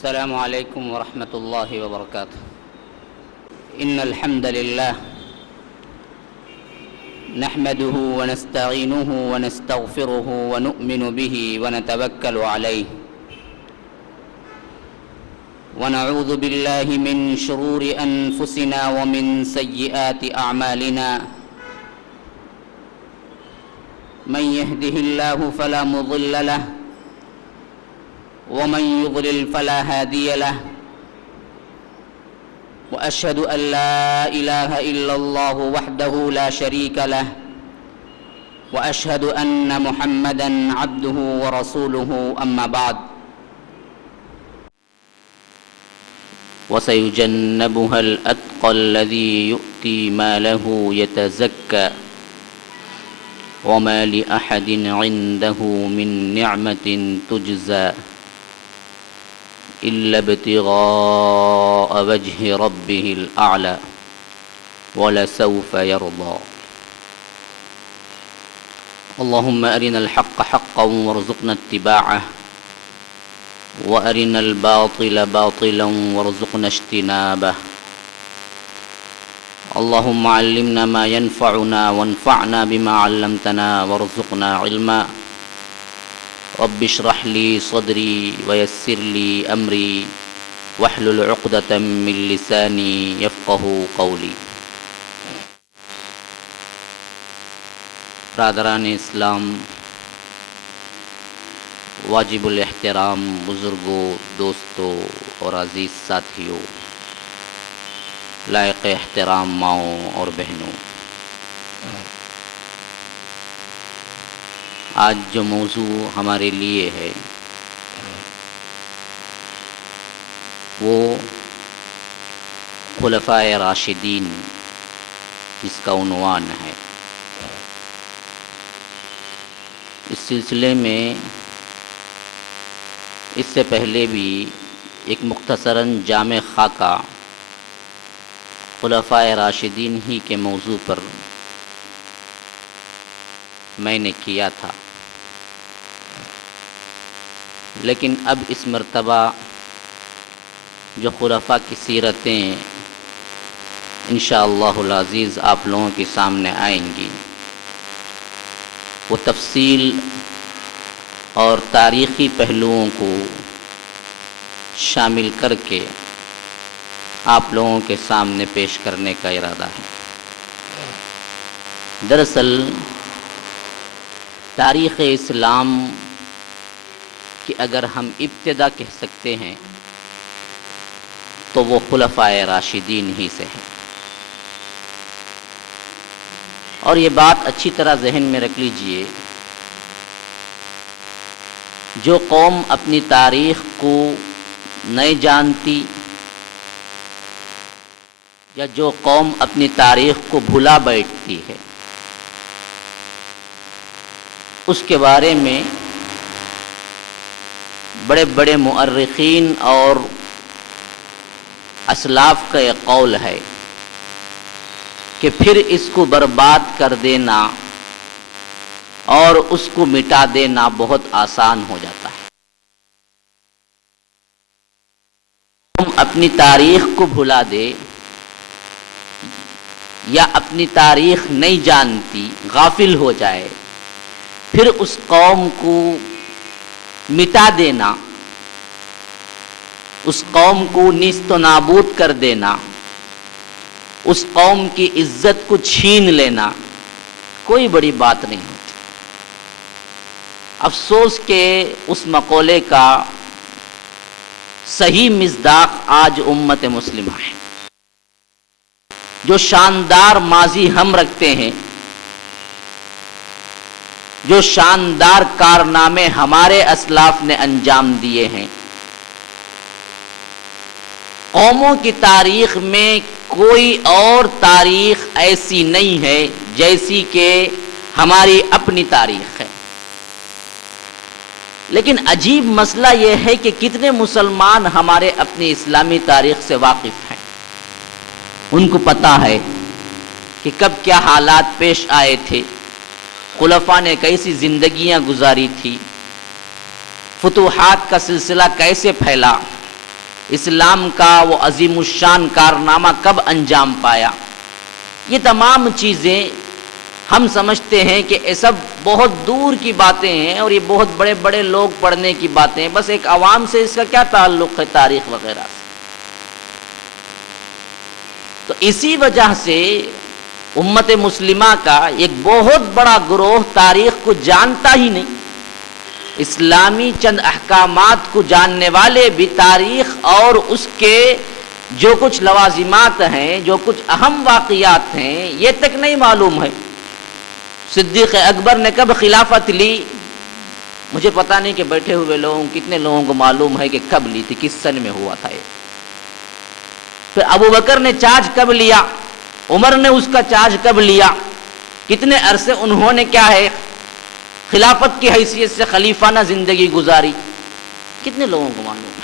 السلام عليكم ورحمة الله وبركاته. إن الحمد لله نحمده ونستعينه ونستغفره ونؤمن به ونتوكل عليه ونعوذ بالله من شرور أنفسنا ومن سيئات أعمالنا. من يهده الله فلا مضل له ومن يضلل فلا هادي له وأشهد أن لا إله إلا الله وحده لا شريك له وأشهد أن محمدًا عبده ورسوله. أما بعد وسيجنبها الأتقى الذي يؤتي ماله يتزكى وما لأحد عنده من نعمة تجزى إلا ابتغاء وجه ربه الأعلى ولسوف يرضى. اللهم أرنا الحق حقا وارزقنا اتباعه وأرنا الباطل باطلا وارزقنا اجتنابه. اللهم علمنا ما ينفعنا وانفعنا بما علمتنا وارزقنا علما. رب اشرح لي صدري ويسر لي أمري واحلل عقدة من لساني يفقه قولي. برادران اسلام، واجب الاحترام بزرگوں، دوستوں اور عزیز ساتھیوں، لائق احترام ماؤں اور بہنوں، آج جو موضوع ہمارے لیے ہے وہ خلفائے راشدین جس کا عنوان ہے. اس سلسلے میں اس سے پہلے بھی ایک مختصراً جامع خاکہ خلفائے راشدین ہی کے موضوع پر میں نے کیا تھا، لیکن اب اس مرتبہ جو خلفاء کی سیرتیں انشاءاللہ العزیز آپ لوگوں کے سامنے آئیں گی، وہ تفصیل اور تاریخی پہلوؤں کو شامل کر کے آپ لوگوں کے سامنے پیش کرنے کا ارادہ ہے. دراصل تاریخ اسلام کی اگر ہم ابتدا کہہ سکتے ہیں تو وہ خلفائے راشدین ہی سے ہے. اور یہ بات اچھی طرح ذہن میں رکھ لیجئے، جو قوم اپنی تاریخ کو نہیں جانتی یا جو قوم اپنی تاریخ کو بھلا بیٹھتی ہے، اس کے بارے میں بڑے بڑے مؤرخین اور اسلاف کا یہ قول ہے کہ پھر اس کو برباد کر دینا اور اس کو مٹا دینا بہت آسان ہو جاتا ہے. ہم اپنی تاریخ کو بھلا دے یا اپنی تاریخ نہیں جانتی، غافل ہو جائے، پھر اس قوم کو مٹا دینا، اس قوم کو نیست و نابود کر دینا، اس قوم کی عزت کو چھین لینا کوئی بڑی بات نہیں ہوتی. افسوس کہ اس مقولے کا صحیح مصداق آج امت مسلمہ ہے. جو شاندار ماضی ہم رکھتے ہیں، جو شاندار کارنامے ہمارے اسلاف نے انجام دیے ہیں، قوموں کی تاریخ میں کوئی اور تاریخ ایسی نہیں ہے جیسی کہ ہماری اپنی تاریخ ہے. لیکن عجیب مسئلہ یہ ہے کہ کتنے مسلمان ہمارے اپنی اسلامی تاریخ سے واقف ہیں. ان کو پتہ ہے کہ کب کیا حالات پیش آئے تھے، خلفاء نے کیسی زندگیاں گزاری تھی، فتوحات کا سلسلہ کیسے پھیلا، اسلام کا وہ عظیم الشان کارنامہ کب انجام پایا؟ یہ تمام چیزیں ہم سمجھتے ہیں کہ یہ سب بہت دور کی باتیں ہیں اور یہ بہت بڑے بڑے لوگ پڑھنے کی باتیں ہیں، بس ایک عوام سے اس کا کیا تعلق ہے تاریخ وغیرہ سے؟ تو اسی وجہ سے امت مسلمہ کا ایک بہت بڑا گروہ تاریخ کو جانتا ہی نہیں۔ اسلامی چند احکامات کو جاننے والے بھی تاریخ اور اس کے جو کچھ لوازمات ہیں، جو کچھ اہم واقعات ہیں، یہ تک نہیں معلوم ہے۔ صدیق اکبر نے کب خلافت لی؟ مجھے پتہ نہیں کہ بیٹھے ہوئے لوگوں کتنے لوگوں کو معلوم ہے کہ کب لی تھی، کس سن میں ہوا تھا یہ۔ پھر ابو بکر نے چارج کب لیا؟ عمر نے اس کا چارج کب لیا؟ کتنے عرصے انہوں نے کیا ہے خلافت کی حیثیت سے خلیفانہ زندگی گزاری؟ کتنے لوگوں کو معلوم ہے؟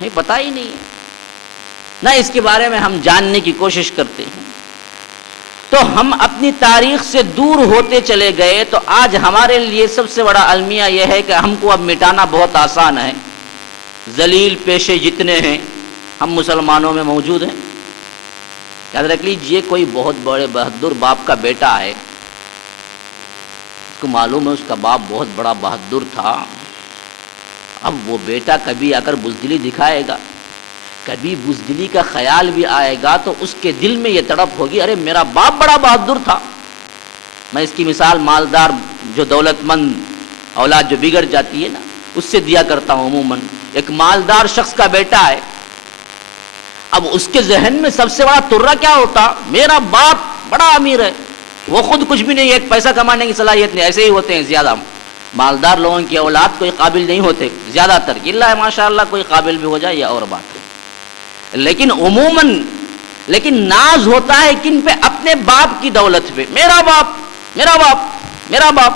نہیں، پتہ ہی نہیں ہے، نہ اس کے بارے میں ہم جاننے کی کوشش کرتے ہیں۔ تو ہم اپنی تاریخ سے دور ہوتے چلے گئے۔ تو آج ہمارے لیے سب سے بڑا المیہ یہ ہے کہ ہم کو اب مٹانا بہت آسان ہے۔ ذلیل پیشے جتنے ہیں ہم مسلمانوں میں موجود ہیں۔ یاد رکھ لیجئے، کوئی بہت بڑے بہادر باپ کا بیٹا ہے، اس کو معلوم ہے اس کا باپ بہت بڑا بہادر تھا، اب وہ بیٹا کبھی اگر بزدلی دکھائے گا، کبھی بزدلی کا خیال بھی آئے گا، تو اس کے دل میں یہ تڑپ ہوگی، ارے میرا باپ بڑا بہادر تھا۔ میں اس کی مثال مالدار جو دولت مند اولاد جو بگڑ جاتی ہے نا، اس سے دیا کرتا ہوں۔ عموماً ایک مالدار شخص کا بیٹا ہے، اب اس کے ذہن میں سب سے بڑا ترہ کیا ہوتا؟ میرا باپ بڑا امیر ہے، وہ خود کچھ بھی نہیں، ایک پیسہ کمانے کی صلاحیت نہیں۔ ایسے ہی ہوتے ہیں زیادہ مالدار لوگوں کی اولاد کوئی قابل نہیں ہوتے زیادہ تر، اللہ ہے ماشاءاللہ کوئی قابل بھی ہو جائے یا اور بات ہے، لیکن عموماً ناز ہوتا ہے کن پہ؟ اپنے باپ کی دولت پہ، میرا باپ میرا باپ میرا باپ۔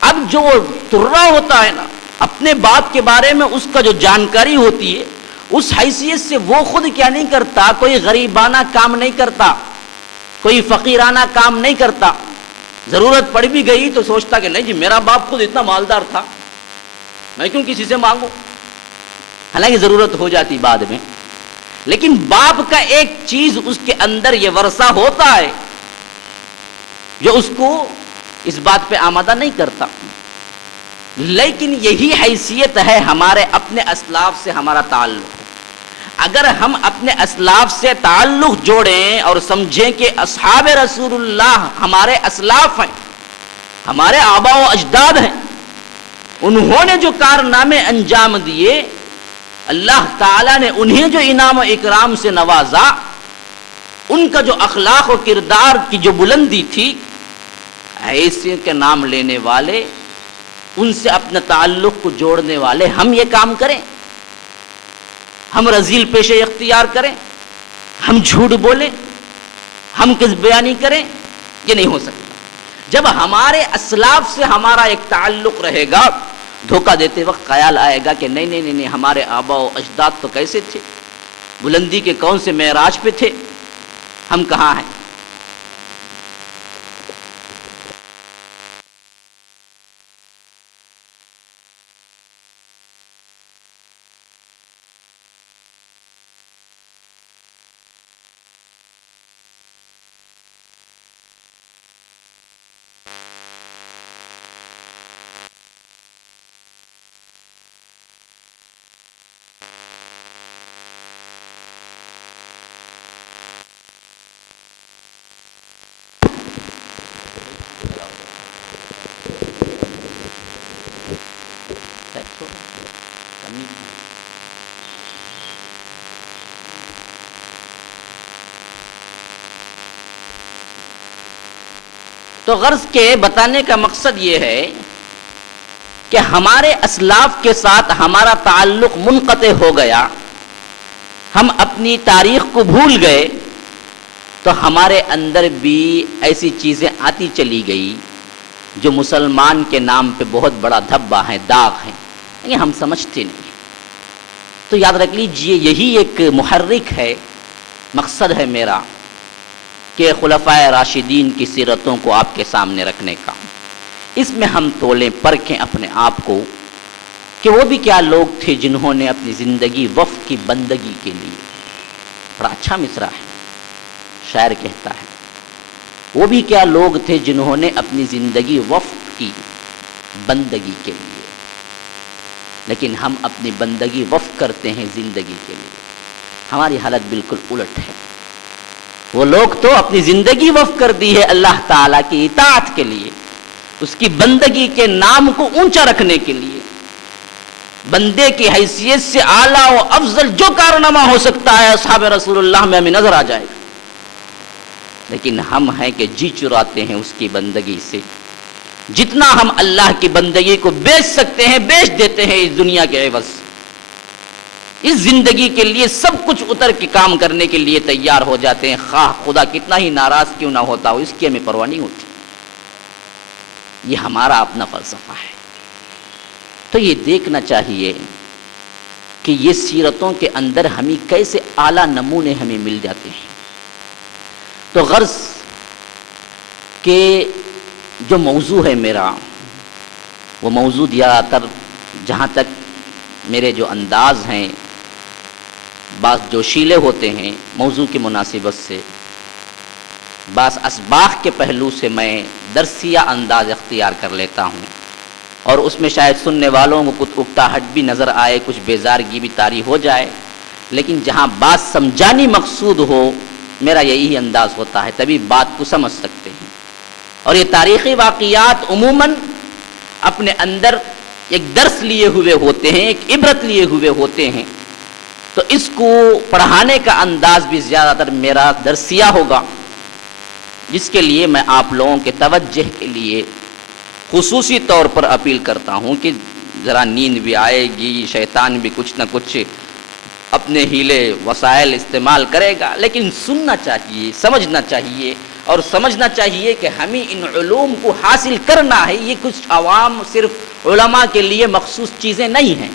اب جو ترہ ہوتا ہے نا اپنے باپ کے بارے میں، اس کا جو جانکاری ہوتی ہے، اس حیثیت سے وہ خود کیا نہیں کرتا، کوئی غریبانہ کام نہیں کرتا، کوئی فقیرانہ کام نہیں کرتا۔ ضرورت پڑ بھی گئی تو سوچتا کہ نہیں جی میرا باپ خود اتنا مالدار تھا، میں کیوں کسی سے مانگوں؟ حالانکہ ضرورت ہو جاتی بعد میں، لیکن باپ کا ایک چیز اس کے اندر یہ ورثہ ہوتا ہے جو اس کو اس بات پہ آمادہ نہیں کرتا۔ لیکن یہی حیثیت ہے ہمارے اپنے اسلاف سے ہمارا تعلق۔ اگر ہم اپنے اسلاف سے تعلق جوڑیں اور سمجھیں کہ اصحاب رسول اللہ ہمارے اسلاف ہیں، ہمارے آبا و اجداد ہیں، انہوں نے جو کارنامے انجام دیے، اللہ تعالیٰ نے انہیں جو انعام و اکرام سے نوازا، ان کا جو اخلاق و کردار کی جو بلندی تھی، ایسے کے نام لینے والے، ان سے اپنے تعلق کو جوڑنے والے ہم یہ کام کریں؟ ہم رذیل پیشے اختیار کریں، ہم جھوٹ بولیں، ہم کذب بیانی کریں؟ یہ نہیں ہو سکتا۔ جب ہمارے اسلاف سے ہمارا ایک تعلق رہے گا، دھوکہ دیتے وقت خیال آئے گا کہ نہیں ہمارے آبا و اجداد تو کیسے تھے، بلندی کے کون سے معراج پہ تھے، ہم کہاں ہیں؟ تو غرض کے بتانے کا مقصد یہ ہے کہ ہمارے اسلاف کے ساتھ ہمارا تعلق منقطع ہو گیا، ہم اپنی تاریخ کو بھول گئے، تو ہمارے اندر بھی ایسی چیزیں آتی چلی گئی جو مسلمان کے نام پہ بہت بڑا دھبا ہے، داغ ہے، یہ ہم سمجھتے نہیں۔ تو یاد رکھ لیجئے یہی ایک محرک ہے، مقصد ہے میرا کہ خلفائے راشدین کی سیرتوں کو آپ کے سامنے رکھنے کا۔ اس میں ہم تولیں پرکھیں اپنے آپ کو کہ وہ بھی کیا لوگ تھے جنہوں نے اپنی زندگی وقف کی بندگی کے لیے. بڑا اچھا مصرع ہے. شاعر کہتا ہے وہ بھی کیا لوگ تھے جنہوں نے اپنی زندگی وقف کی بندگی کے لیے. لیکن ہم اپنی بندگی وقف کرتے ہیں زندگی کے لیے. ہماری حالت بالکل الٹ ہے. وہ لوگ تو اپنی زندگی وقف کر دی ہے اللہ تعالیٰ کی اطاعت کے لیے، اس کی بندگی کے نام کو اونچا رکھنے کے لیے. بندے کی حیثیت سے اعلیٰ و افضل جو کارنامہ ہو سکتا ہے اصحاب رسول اللہ میں ہمیں نظر آ جائے گا. لیکن ہم ہیں کہ جی چراتے ہیں اس کی بندگی سے. جتنا ہم اللہ کی بندگی کو بیچ سکتے ہیں بیچ دیتے ہیں اس دنیا کے عوض. اس زندگی کے لیے سب کچھ اتر کے کام کرنے کے لیے تیار ہو جاتے ہیں، خواہ خدا کتنا ہی ناراض کیوں نہ ہوتا ہو، اس کی ہمیں پرواہ نہیں ہوتی. یہ ہمارا اپنا فلسفہ ہے. تو یہ دیکھنا چاہیے کہ یہ سیرتوں کے اندر ہمیں کیسے اعلیٰ نمونے ہمیں مل جاتے ہیں. تو غرض کہ جو موضوع ہے میرا، وہ موضوع زیادہ تر جہاں تک میرے جو انداز ہیں بعض جوشیلے ہوتے ہیں موضوع کی مناسبت سے، بعض اسباق کے پہلو سے میں درسیہ انداز اختیار کر لیتا ہوں، اور اس میں شاید سننے والوں کو کچھ اکتاہٹ بھی نظر آئے، کچھ بیزارگی بھی طاری ہو جائے. لیکن جہاں بات سمجھانی مقصود ہو میرا یہی انداز ہوتا ہے، تبھی بات کو سمجھ سکتے ہیں. اور یہ تاریخی واقعات عموماً اپنے اندر ایک درس لیے ہوئے ہوتے ہیں، ایک عبرت لیے ہوئے ہوتے ہیں. تو اس کو پڑھانے کا انداز بھی زیادہ تر میرا درسیہ ہوگا، جس کے لیے میں آپ لوگوں کے توجہ کے لیے خصوصی طور پر اپیل کرتا ہوں کہ ذرا نیند بھی آئے گی، شیطان بھی کچھ نہ کچھ اپنے ہیلے وسائل استعمال کرے گا، لیکن سننا چاہیے، سمجھنا چاہیے، اور سمجھنا چاہیے کہ ہمیں ان علوم کو حاصل کرنا ہے. یہ کچھ عوام صرف علماء کے لیے مخصوص چیزیں نہیں ہیں.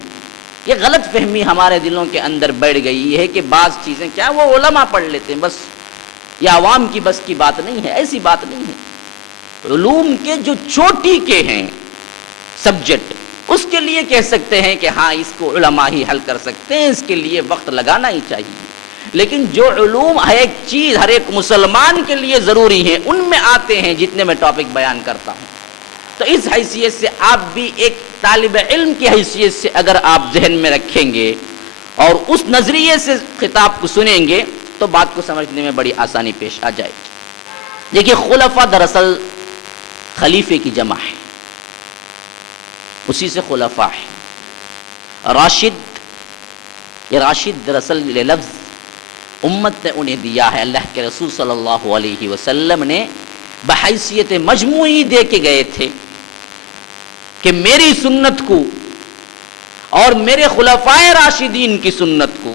یہ غلط فہمی ہمارے دلوں کے اندر بیٹھ گئی ہے کہ بعض چیزیں کیا وہ علماء پڑھ لیتے ہیں بس، یہ عوام کی بس کی بات نہیں ہے. ایسی بات نہیں ہے. علوم کے جو چوٹی کے ہیں سبجیکٹ، اس کے لیے کہہ سکتے ہیں کہ ہاں اس کو علماء ہی حل کر سکتے ہیں، اس کے لیے وقت لگانا ہی چاہیے. لیکن جو علوم ہر ایک چیز ہر ایک مسلمان کے لیے ضروری ہیں ان میں آتے ہیں جتنے میں ٹاپک بیان کرتا ہوں. تو اس حیثیت سے آپ بھی ایک طالب علم کی حیثیت سے اگر آپ ذہن میں رکھیں گے اور اس نظریے سے خطاب کو سنیں گے تو بات کو سمجھنے میں بڑی آسانی پیش آ جائے گی. دیکھیے خلفاء دراصل خلیفے کی جمع ہے، اسی سے خلفاء ہے. راشد، یہ راشد دراصل یہ لفظ امت نے انہیں دیا ہے. اللہ کے رسول صلی اللہ علیہ وسلم نے بحیثیت مجموعی دے کے گئے تھے کہ میری سنت کو اور میرے خلفاء راشدین کی سنت کو،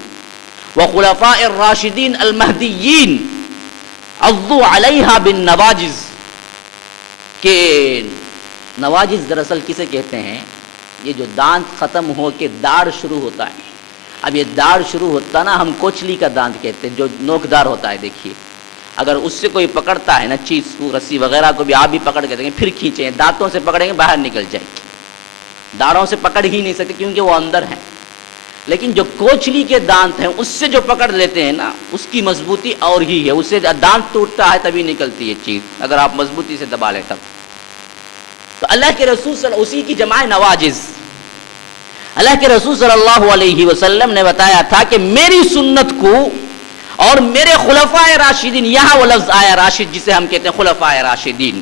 وخلفاء الراشدین المہدیین عضوا علیہا بالنواجذ، کہ نواجذ دراصل کسے کہتے ہیں؟ یہ جو دانت ختم ہو کے داڑھ شروع ہوتا ہے. اب یہ داڑھ شروع ہوتا نا، ہم کوچلی کا دانت کہتے ہیں جو نوکدار ہوتا ہے. دیکھیے اگر اس سے کوئی پکڑتا ہے نا چیز کو، رسی وغیرہ کو بھی آپ بھی پکڑ کے دیں گے، پھر کھینچیں، دانتوں سے پکڑیں گے باہر نکل جائے گی. داڑھوں سے پکڑ ہی نہیں سکتے کیونکہ وہ اندر ہیں. لیکن جو کوچلی کے دانت ہیں اس سے جو پکڑ لیتے ہیں نا، اس کی مضبوطی اور ہی ہے. اس سے دانت ٹوٹتا ہے تبھی نکلتی ہے چیز، اگر آپ مضبوطی سے دبا لیں تب. تو اللہ کے رسول اسی کی جمع نواجذ. اللہ کے رسول صلی اللہ علیہ وسلم نے بتایا تھا کہ میری سنت کو اور میرے خلفاء راشدین، یہاں وہ لفظ آیا راشد جسے ہم کہتے ہیں خلفاء راشدین،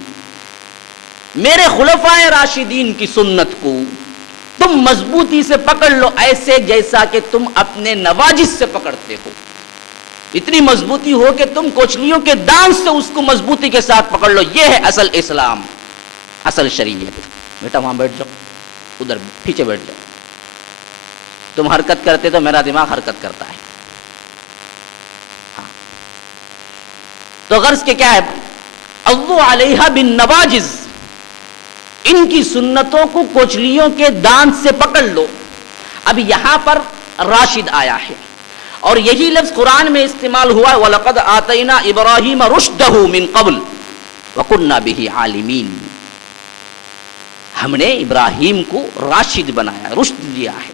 میرے خلفاء راشدین کی سنت کو تم مضبوطی سے پکڑ لو، ایسے جیسا کہ تم اپنے نواجذ سے پکڑتے ہو. اتنی مضبوطی ہو کہ تم کوچلیوں کے دانت سے اس کو مضبوطی کے ساتھ پکڑ لو. یہ ہے اصل اسلام، اصل شریعت. بیٹا وہاں بیٹھ جاؤ، ادھر پیچھے بیٹھ جاؤ. تم حرکت کرتے تو میرا دماغ حرکت کرتا ہے. ہاں. تو غرض کے کیا ہے؟ عضوا علیہا بالنواجذ، ان کی سنتوں کو کوچلیوں کے دانت سے پکڑ لو. اب یہاں پر راشد آیا ہے اور یہی لفظ قرآن میں استعمال ہوا ہے، وَلَقَدْ آتَيْنَا إِبْرَاهِيمَ رُشْدَهُ مِنْ قَبْلُ وَكُنَّا بِهِ عَالِمِينَ. ہم نے ابراہیم کو راشد بنایا، رشد دیا ہے.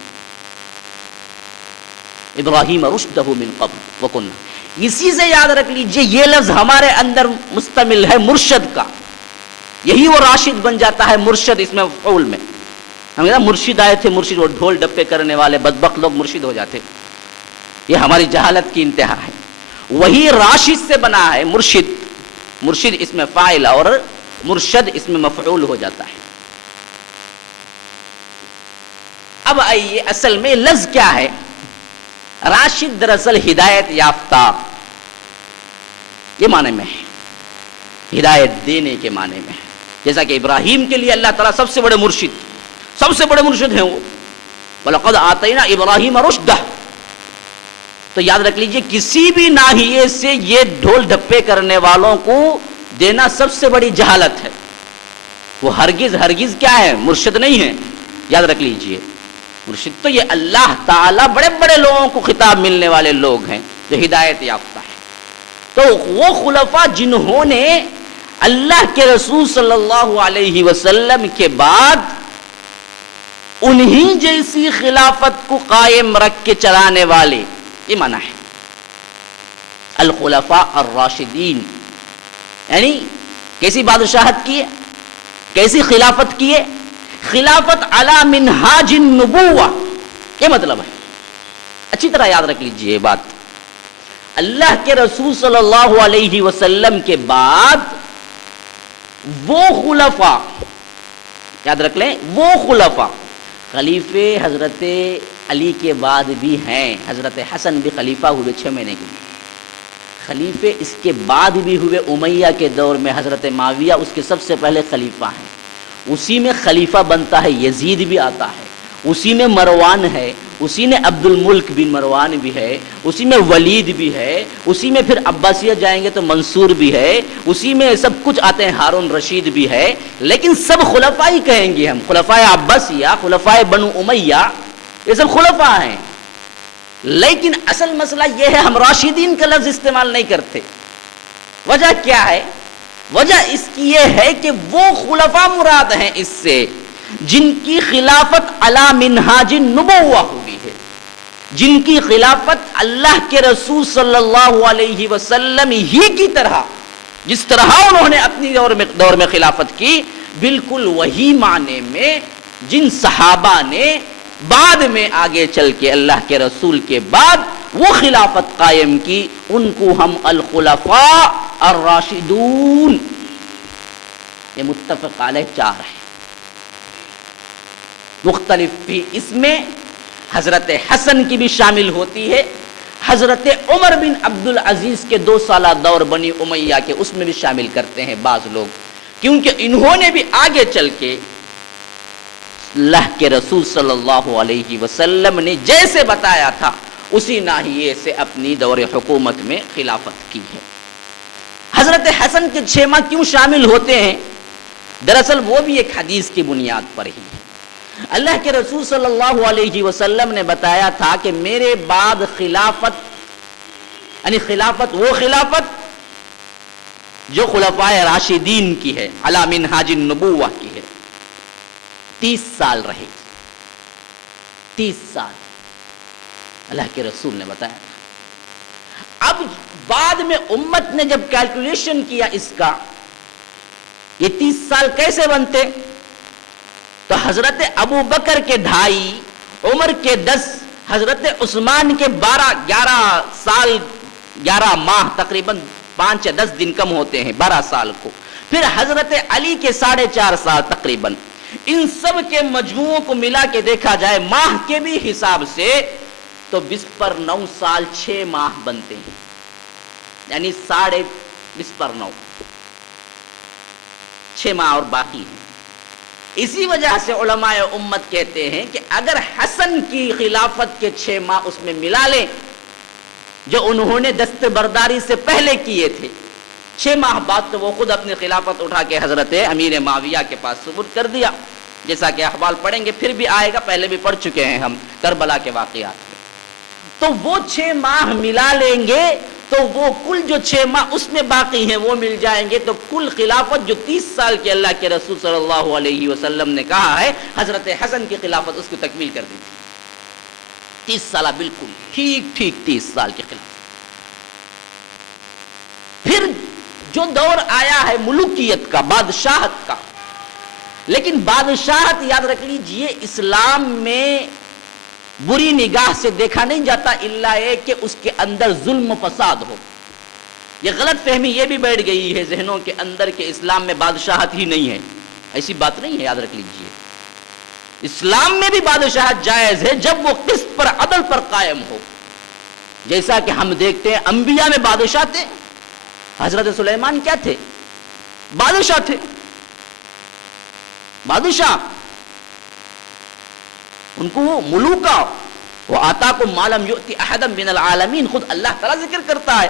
ابراہیم رشدہ من قبل وکنا، اسی سے یاد رکھ لیجئے یہ لفظ ہمارے اندر مستمل ہے مرشد کا، یہی وہ راشد بن جاتا ہے مرشد اس میں مفعول میں. ہم کہتے ہیں مرشد آئے تھے، مرشد وہ ڈھول ڈپے کرنے والے بدبخت لوگ مرشد ہو جاتے، یہ ہماری جہالت کی انتہا ہے. وہی راشد سے بنا ہے مرشد، مرشد اس میں فاعل اور مرشد اس میں مفعول ہو جاتا ہے. اب آئیے اصل میں لفظ کیا ہے؟ راشد دراصل ہدایت یافتہ یہ معنی میں ہے، ہدایت دینے کے معنی میں ہے. جیسا کہ ابراہیم کے لیے اللہ تعالیٰ سب سے بڑے مرشد ہیں وہ، وَلَقَدْ آتَيْنَا إِبْرَاهِيمَ رُشْدَهُ. تو یاد رکھ لیجئے کسی بھی ناحیے سے یہ ڈھول ڈھپے کرنے والوں کو دینا سب سے بڑی جہالت ہے. وہ ہرگز کیا ہے؟ مرشد نہیں ہے. یاد رکھ لیجئے مرشد تو یہ اللہ تعالیٰ بڑے بڑے لوگوں کو خطاب ملنے والے لوگ ہیں جو ہدایت یافتہ ہیں. تو وہ خلفاء جنہوں نے اللہ کے رسول صلی اللہ علیہ وسلم کے بعد انہی جیسی خلافت کو قائم رکھ کے چلانے والے، یہ معنی ہے الخلفاء الراشدین. یعنی کیسی بادشاہت کی ہے، کیسی خلافت کی ہے؟ خلافت علی منہاج النبوہ. یہ مطلب ہے، اچھی طرح یاد رکھ لیجئے یہ بات. اللہ کے رسول صلی اللہ علیہ وسلم کے بعد وہ خلفاء، یاد رکھ لیں وہ خلفاء، خلیفے حضرت علی کے بعد بھی ہیں. حضرت حسن بھی خلیفہ ہوئے 6 مہینے کے لیے. خلیفے اس کے بعد بھی ہوئے امیہ کے دور میں. حضرت معاویہ اس کے سب سے پہلے خلیفہ ہیں. اسی میں خلیفہ بنتا ہے یزید بھی آتا ہے، اسی میں مروان ہے، اسی میں عبد الملک بن مروان بھی ہے، اسی میں ولید بھی ہے، اسی میں پھر عباسیہ جائیں گے تو منصور بھی ہے، اسی میں سب کچھ آتے ہیں، ہارون رشید بھی ہے. لیکن سب خلفاء ہی کہیں گے ہم، خلفاء عباسیہ، خلفاء بنو امیہ، یہ سب خلفاء ہیں. لیکن اصل مسئلہ یہ ہے ہم راشدین کا لفظ استعمال نہیں کرتے. وجہ کیا ہے؟ وجہ اس کی یہ ہے کہ وہ خلفاء مراد ہیں اس سے جن کی خلافت علی منہاج النبوہ ہوئی ہے، جن کی خلافت اللہ کے رسول صلی اللہ علیہ وسلم ہی کی طرح، جس طرح انہوں نے اپنی دور میں خلافت کی، بالکل وہی معنی میں جن صحابہ نے بعد میں آگے چل کے اللہ کے رسول کے بعد وہ خلافت قائم کی، ان کو ہم الخلفاء الراشدون. یہ متفق علیہ 4 ہے. مختلف بھی اس میں حضرت حسن کی بھی شامل ہوتی ہے، حضرت عمر بن عبد العزیز کے 2 سالہ دور بنی امیہ کے اس میں بھی شامل کرتے ہیں بعض لوگ، کیونکہ انہوں نے بھی آگے چل کے اللہ کے رسول صلی اللہ علیہ وسلم نے جیسے بتایا تھا اسی ناحیے سے اپنی دور حکومت میں خلافت کی ہے. حضرت حسن کے 6 ماہ کیوں شامل ہوتے ہیں؟ دراصل وہ بھی ایک حدیث کی بنیاد پر ہی ہے. اللہ کے رسول صلی اللہ علیہ وسلم نے بتایا تھا کہ میرے بعد خلافت، یعنی خلافت وہ خلافت جو خلفائے راشدین کی ہے، علی منہاج النبوہ کی ہے، 30 سال رہے. 30 سال اللہ کے رسول نے بتایا تھا. اب بعد میں امت نے جب کیلکولیشن کیا اس کا، یہ 30 سال کیسے بنتے، تو حضرت ابو بکر کے 2.5، عمر کے 10، حضرت عثمان کے 11 سال 11 ماہ، تقریباً 5 یا 10 دن کم ہوتے ہیں 12 سال کو، پھر حضرت علی کے 4.5 سال تقریباً. ان سب کے مجموعوں کو ملا کے دیکھا جائے ماہ کے بھی حساب سے تو 20 پر 9 سال 6 ماہ بنتے ہیں، یعنی 20 پر 9 6 ماہ اور باقی ہیں. اسی وجہ سے علماء امت کہتے ہیں کہ اگر حسن کی خلافت کے 6 ماہ اس میں ملا لیں جو انہوں نے دستبرداری سے پہلے کیے تھے، 6 ماہ بعد تو وہ خود اپنی خلافت اٹھا کے حضرت امیر معاویہ کے پاس سپرد کر دیا، جیسا کہ احوال پڑھیں گے پھر بھی آئے گا، پہلے بھی پڑھ چکے ہیں ہم کربلا کے واقعات میں. تو وہ 6 ماہ ملا لیں گے تو وہ کل جو 6 ماہ اس میں باقی ہیں وہ مل جائیں گے، تو کل خلافت جو 30 سال کے اللہ کے رسول صلی اللہ علیہ وسلم نے کہا ہے، حضرت حسن کی خلافت اس کو تکمیل کر دی تھی۔ 30 سالہ بالکل ٹھیک 30 سال کی خلافت۔ پھر جو دور آیا ہے ملوکیت کا، بادشاہت کا، لیکن بادشاہت یاد رکھ لیجئے اسلام میں بری نگاہ سے دیکھا نہیں جاتا الا یہ کہ اس کے اندر ظلم و فساد ہو۔ یہ غلط فہمی یہ بھی بیٹھ گئی ہے ذہنوں کے اندر کہ اسلام میں بادشاہت ہی نہیں ہے، ایسی بات نہیں ہے، یاد رکھ لیجئے اسلام میں بھی بادشاہت جائز ہے جب وہ قسط پر عدل پر قائم ہو، جیسا کہ ہم دیکھتے ہیں انبیاء میں بادشاہ تھے۔ حضرت سلیمان کیا تھے؟ بادشاہ تھے، بادشاہ، ان کو وہ ملوکا وہ آتاکم ما لم یؤتی احدا من العالمین، خود اللہ تعالیٰ ذکر کرتا ہے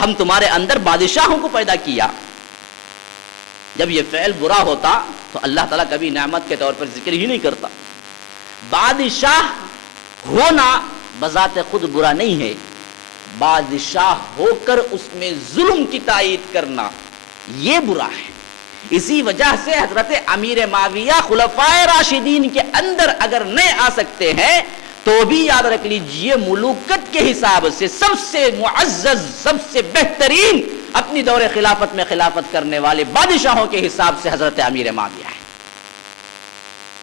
ہم تمہارے اندر بادشاہوں کو پیدا کیا۔ جب یہ فعل برا ہوتا تو اللہ تعالیٰ کبھی نعمت کے طور پر ذکر ہی نہیں کرتا۔ بادشاہ ہونا بذات خود برا نہیں ہے، بادشاہ ہو کر اس میں ظلم کی تائید کرنا یہ برا ہے۔ اسی وجہ سے حضرت امیر معاویہ خلفائے راشدین کے اندر اگر نہیں آ سکتے ہیں تو بھی یاد رکھ لیجئے ملوکت کے حساب سے سب سے معزز، سب سے بہترین اپنی دور خلافت میں خلافت کرنے والے بادشاہوں کے حساب سے حضرت امیر معاویہ ہے۔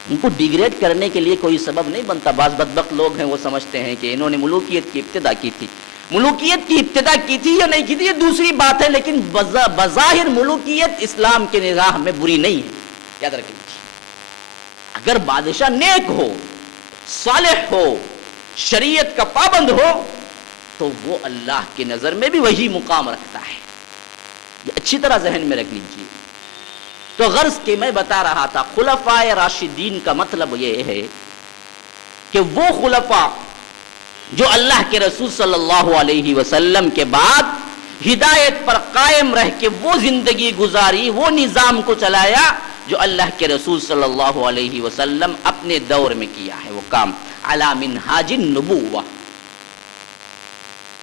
ان کو ڈیگریڈ کرنے کے لیے کوئی سبب نہیں بنتا۔ بعض بدبخت لوگ ہیں وہ سمجھتے ہیں کہ انہوں نے ملوکیت کی ابتدا کی تھی۔ ملوکیت کی ابتدا کی تھی یا نہیں کی تھی یہ دوسری بات ہے، لیکن بظاہر ملوکیت اسلام کے نظام میں بری نہیں ہے، یاد رکھ لیجیے۔ اگر بادشاہ نیک ہو، صالح ہو، شریعت کا پابند ہو تو وہ اللہ کی نظر میں بھی وہی مقام رکھتا ہے، یہ اچھی طرح ذہن میں رکھ لیجیے۔ تو غرض کہ میں بتا رہا تھا خلفائے راشدین کا مطلب یہ ہے کہ وہ خلفاء جو اللہ کے رسول صلی اللہ علیہ وسلم کے بعد ہدایت پر قائم رہ کے وہ زندگی گزاری، وہ نظام کو چلایا جو اللہ کے رسول صلی اللہ علیہ وسلم اپنے دور میں کیا ہے، وہ کام علی منہاج النبوہ۔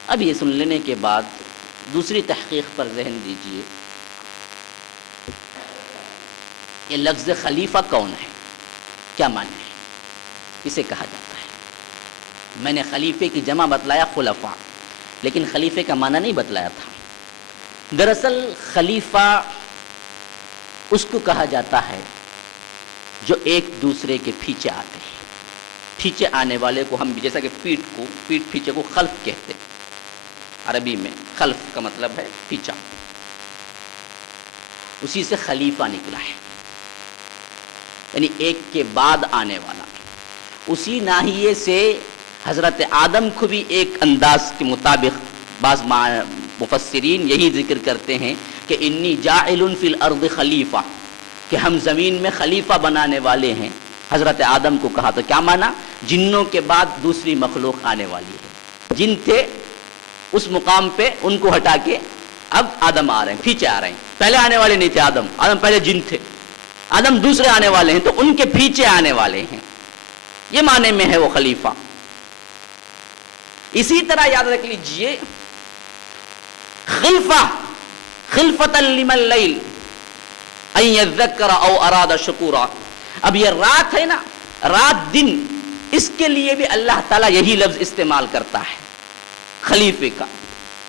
اب یہ سن لینے کے بعد دوسری تحقیق پر ذہن دیجئے، یہ لفظ خلیفہ کون ہے، کیا معنی ہے، کسے کہا جاتا ہے؟ میں نے خلیفے کی جمع بتلایا خلفاء، لیکن خلیفے کا معنی نہیں بتلایا تھا۔ دراصل خلیفہ اس کو کہا جاتا ہے جو ایک دوسرے کے پیچھے آتے ہیں۔ پیچھے آنے والے کو ہم جیسا کہ پیٹ پیچھے کو خلف کہتے ہیں، عربی میں خلف کا مطلب ہے پیچھا، اسی سے خلیفہ نکلا ہے، یعنی ایک کے بعد آنے والا۔ اسی ناحیے سے حضرت آدم کو بھی ایک انداز کے مطابق بعض مفسرین یہی ذکر کرتے ہیں کہ انی جاعل فی الارض خلیفہ، کہ ہم زمین میں خلیفہ بنانے والے ہیں۔ حضرت آدم کو کہا تو کیا مانا؟ جنوں کے بعد دوسری مخلوق آنے والی ہے، جن تھے اس مقام پہ ان کو ہٹا کے اب آدم آ رہے ہیں، پیچھے آ رہے ہیں۔ پہلے آنے والے نہیں تھے آدم پہلے جن تھے، آدم دوسرے آنے والے ہیں تو ان کے پیچھے آنے والے ہیں، یہ معنی میں ہے وہ خلیفہ۔ اسی طرح یاد رکھ لیجئے خلفۃ لمن اللیل ان یذکر او اراد شکورا، اب یہ رات ہے نا، رات دن، اس کے لیے بھی اللہ تعالیٰ یہی لفظ استعمال کرتا ہے خلیفے کا۔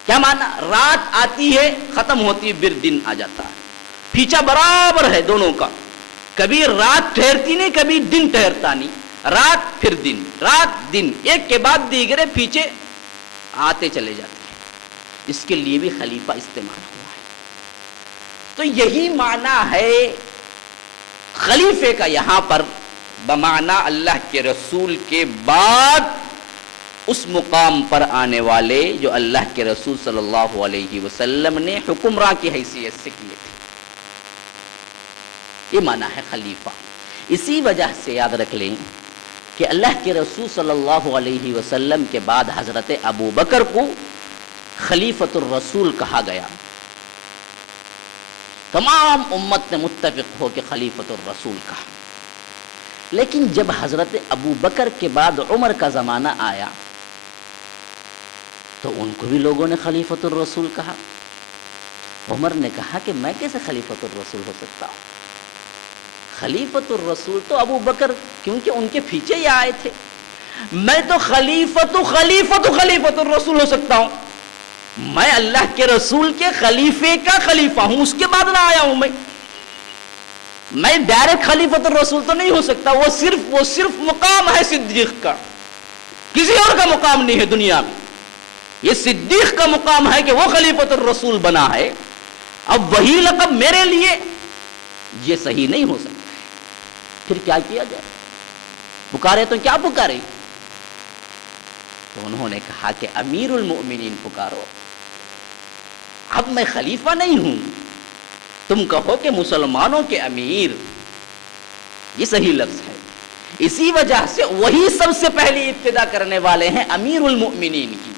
کیا معنی؟ رات آتی ہے ختم ہوتی ہے پھر دن آ جاتا ہے، پیچھا برابر ہے دونوں کا، کبھی رات ٹھہرتی نہیں کبھی دن ٹھہرتا نہیں، رات پھر دن، رات دن، ایک کے بعد دیگرے پیچھے آتے چلے جاتے ہیں، اس کے لیے بھی خلیفہ استعمال ہوا ہے۔ تو یہی معنی ہے خلیفے کا یہاں پر، بمعنی اللہ کے رسول کے بعد اس مقام پر آنے والے جو اللہ کے رسول صلی اللہ علیہ وسلم نے حکمراں کی حیثیت سے کیے تھے، یہ معنی ہے خلیفہ۔ اسی وجہ سے یاد رکھ لیں کہ اللہ کے رسول صلی اللہ علیہ وسلم کے بعد حضرت ابو بکر کو خلیفۃ الرسول کہا گیا، تمام امت نے متفق ہو کہ خلیفۃ الرسول کہا۔ لیکن جب حضرت ابو بکر کے بعد عمر کا زمانہ آیا تو ان کو بھی لوگوں نے خلیفۃ الرسول کہا. عمر نے کہا کہ میں کیسے خلیفۃ الرسول ہو سکتا ہوں؟ خلیفۃ الرسول تو ابو بکر، کیونکہ ان کے پیچھے ہی آئے تھے. میں تو خلیفۃ الرسول ہو سکتا ہوں. میں اللہ کے رسول کے خلیفے کا خلیفہ ہوں، اس کے بعد نہ آیا ہوں. میں ڈائریکٹ خلیفۃ الرسول تو نہیں ہو سکتا. وہ صرف مقام ہے صدیق کا، کسی اور کا مقام نہیں ہے دنیا میں. یہ صدیق کا مقام ہے کہ وہ خلیفۃ الرسول بنا ہے. اب وہی لقب میرے لیے، یہ صحیح نہیں ہو سکتا. پھر کیا کیا جائے؟ پکارے تو کیا پکارے؟ تو انہوں نے کہا کہ امیر المؤمنین پکارو. اب میں خلیفہ نہیں ہوں، تم کہو کہ مسلمانوں کے امیر، یہ صحیح لفظ ہے. اسی وجہ سے وہی سب سے پہلی ابتدا کرنے والے ہیں امیر المؤمنین کی،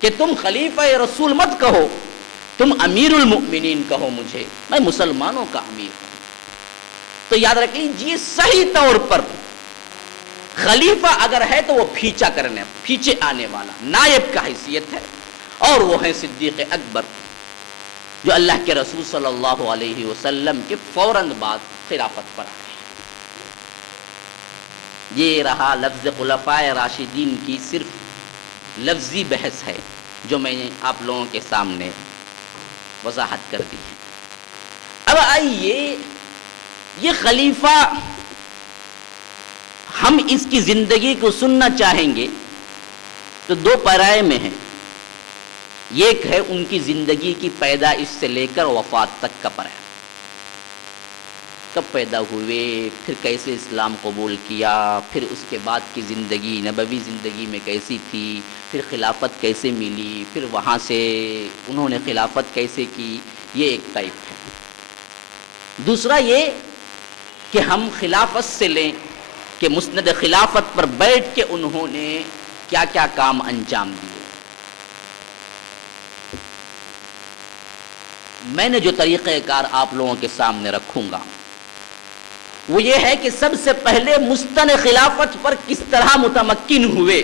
کہ تم خلیفہ رسول مت کہو، تم امیر المؤمنین کہو مجھے، میں مسلمانوں کا امیر ہوں. تو یاد رکھ لیجیے، صحیح طور پر خلیفہ اگر ہے تو وہ پیچھے آنے والا نائب کا حیثیت ہے، اور وہ ہے صدیق اکبر، جو اللہ کے رسول صلی اللہ علیہ وسلم کے فوراً بعد خلافت پر آئے. یہ رہا لفظ خلفاء راشدین کی صرف لفظی بحث ہے جو میں نے آپ لوگوں کے سامنے وضاحت کر دی ہے. اب آئیے، یہ خلیفہ ہم اس کی زندگی کو سننا چاہیں گے تو دو پیرائے میں ہیں. ایک ہے ان کی زندگی کی پیدائش سے لے کر وفات تک کا پیرا، کب پیدا ہوئے، پھر کیسے اسلام قبول کیا، پھر اس کے بعد کی زندگی نبوی زندگی میں کیسی تھی، پھر خلافت کیسے ملی، پھر وہاں سے انہوں نے خلافت کیسے کی. یہ ایک ٹائپ ہے. دوسرا یہ کہ ہم خلافت سے لیں کہ مسند خلافت پر بیٹھ کے انہوں نے کیا کیا کام انجام دیے. میں نے جو طریقہ کار آپ لوگوں کے سامنے رکھوں گا وہ یہ ہے کہ سب سے پہلے مستند خلافت پر کس طرح متمکن ہوئے،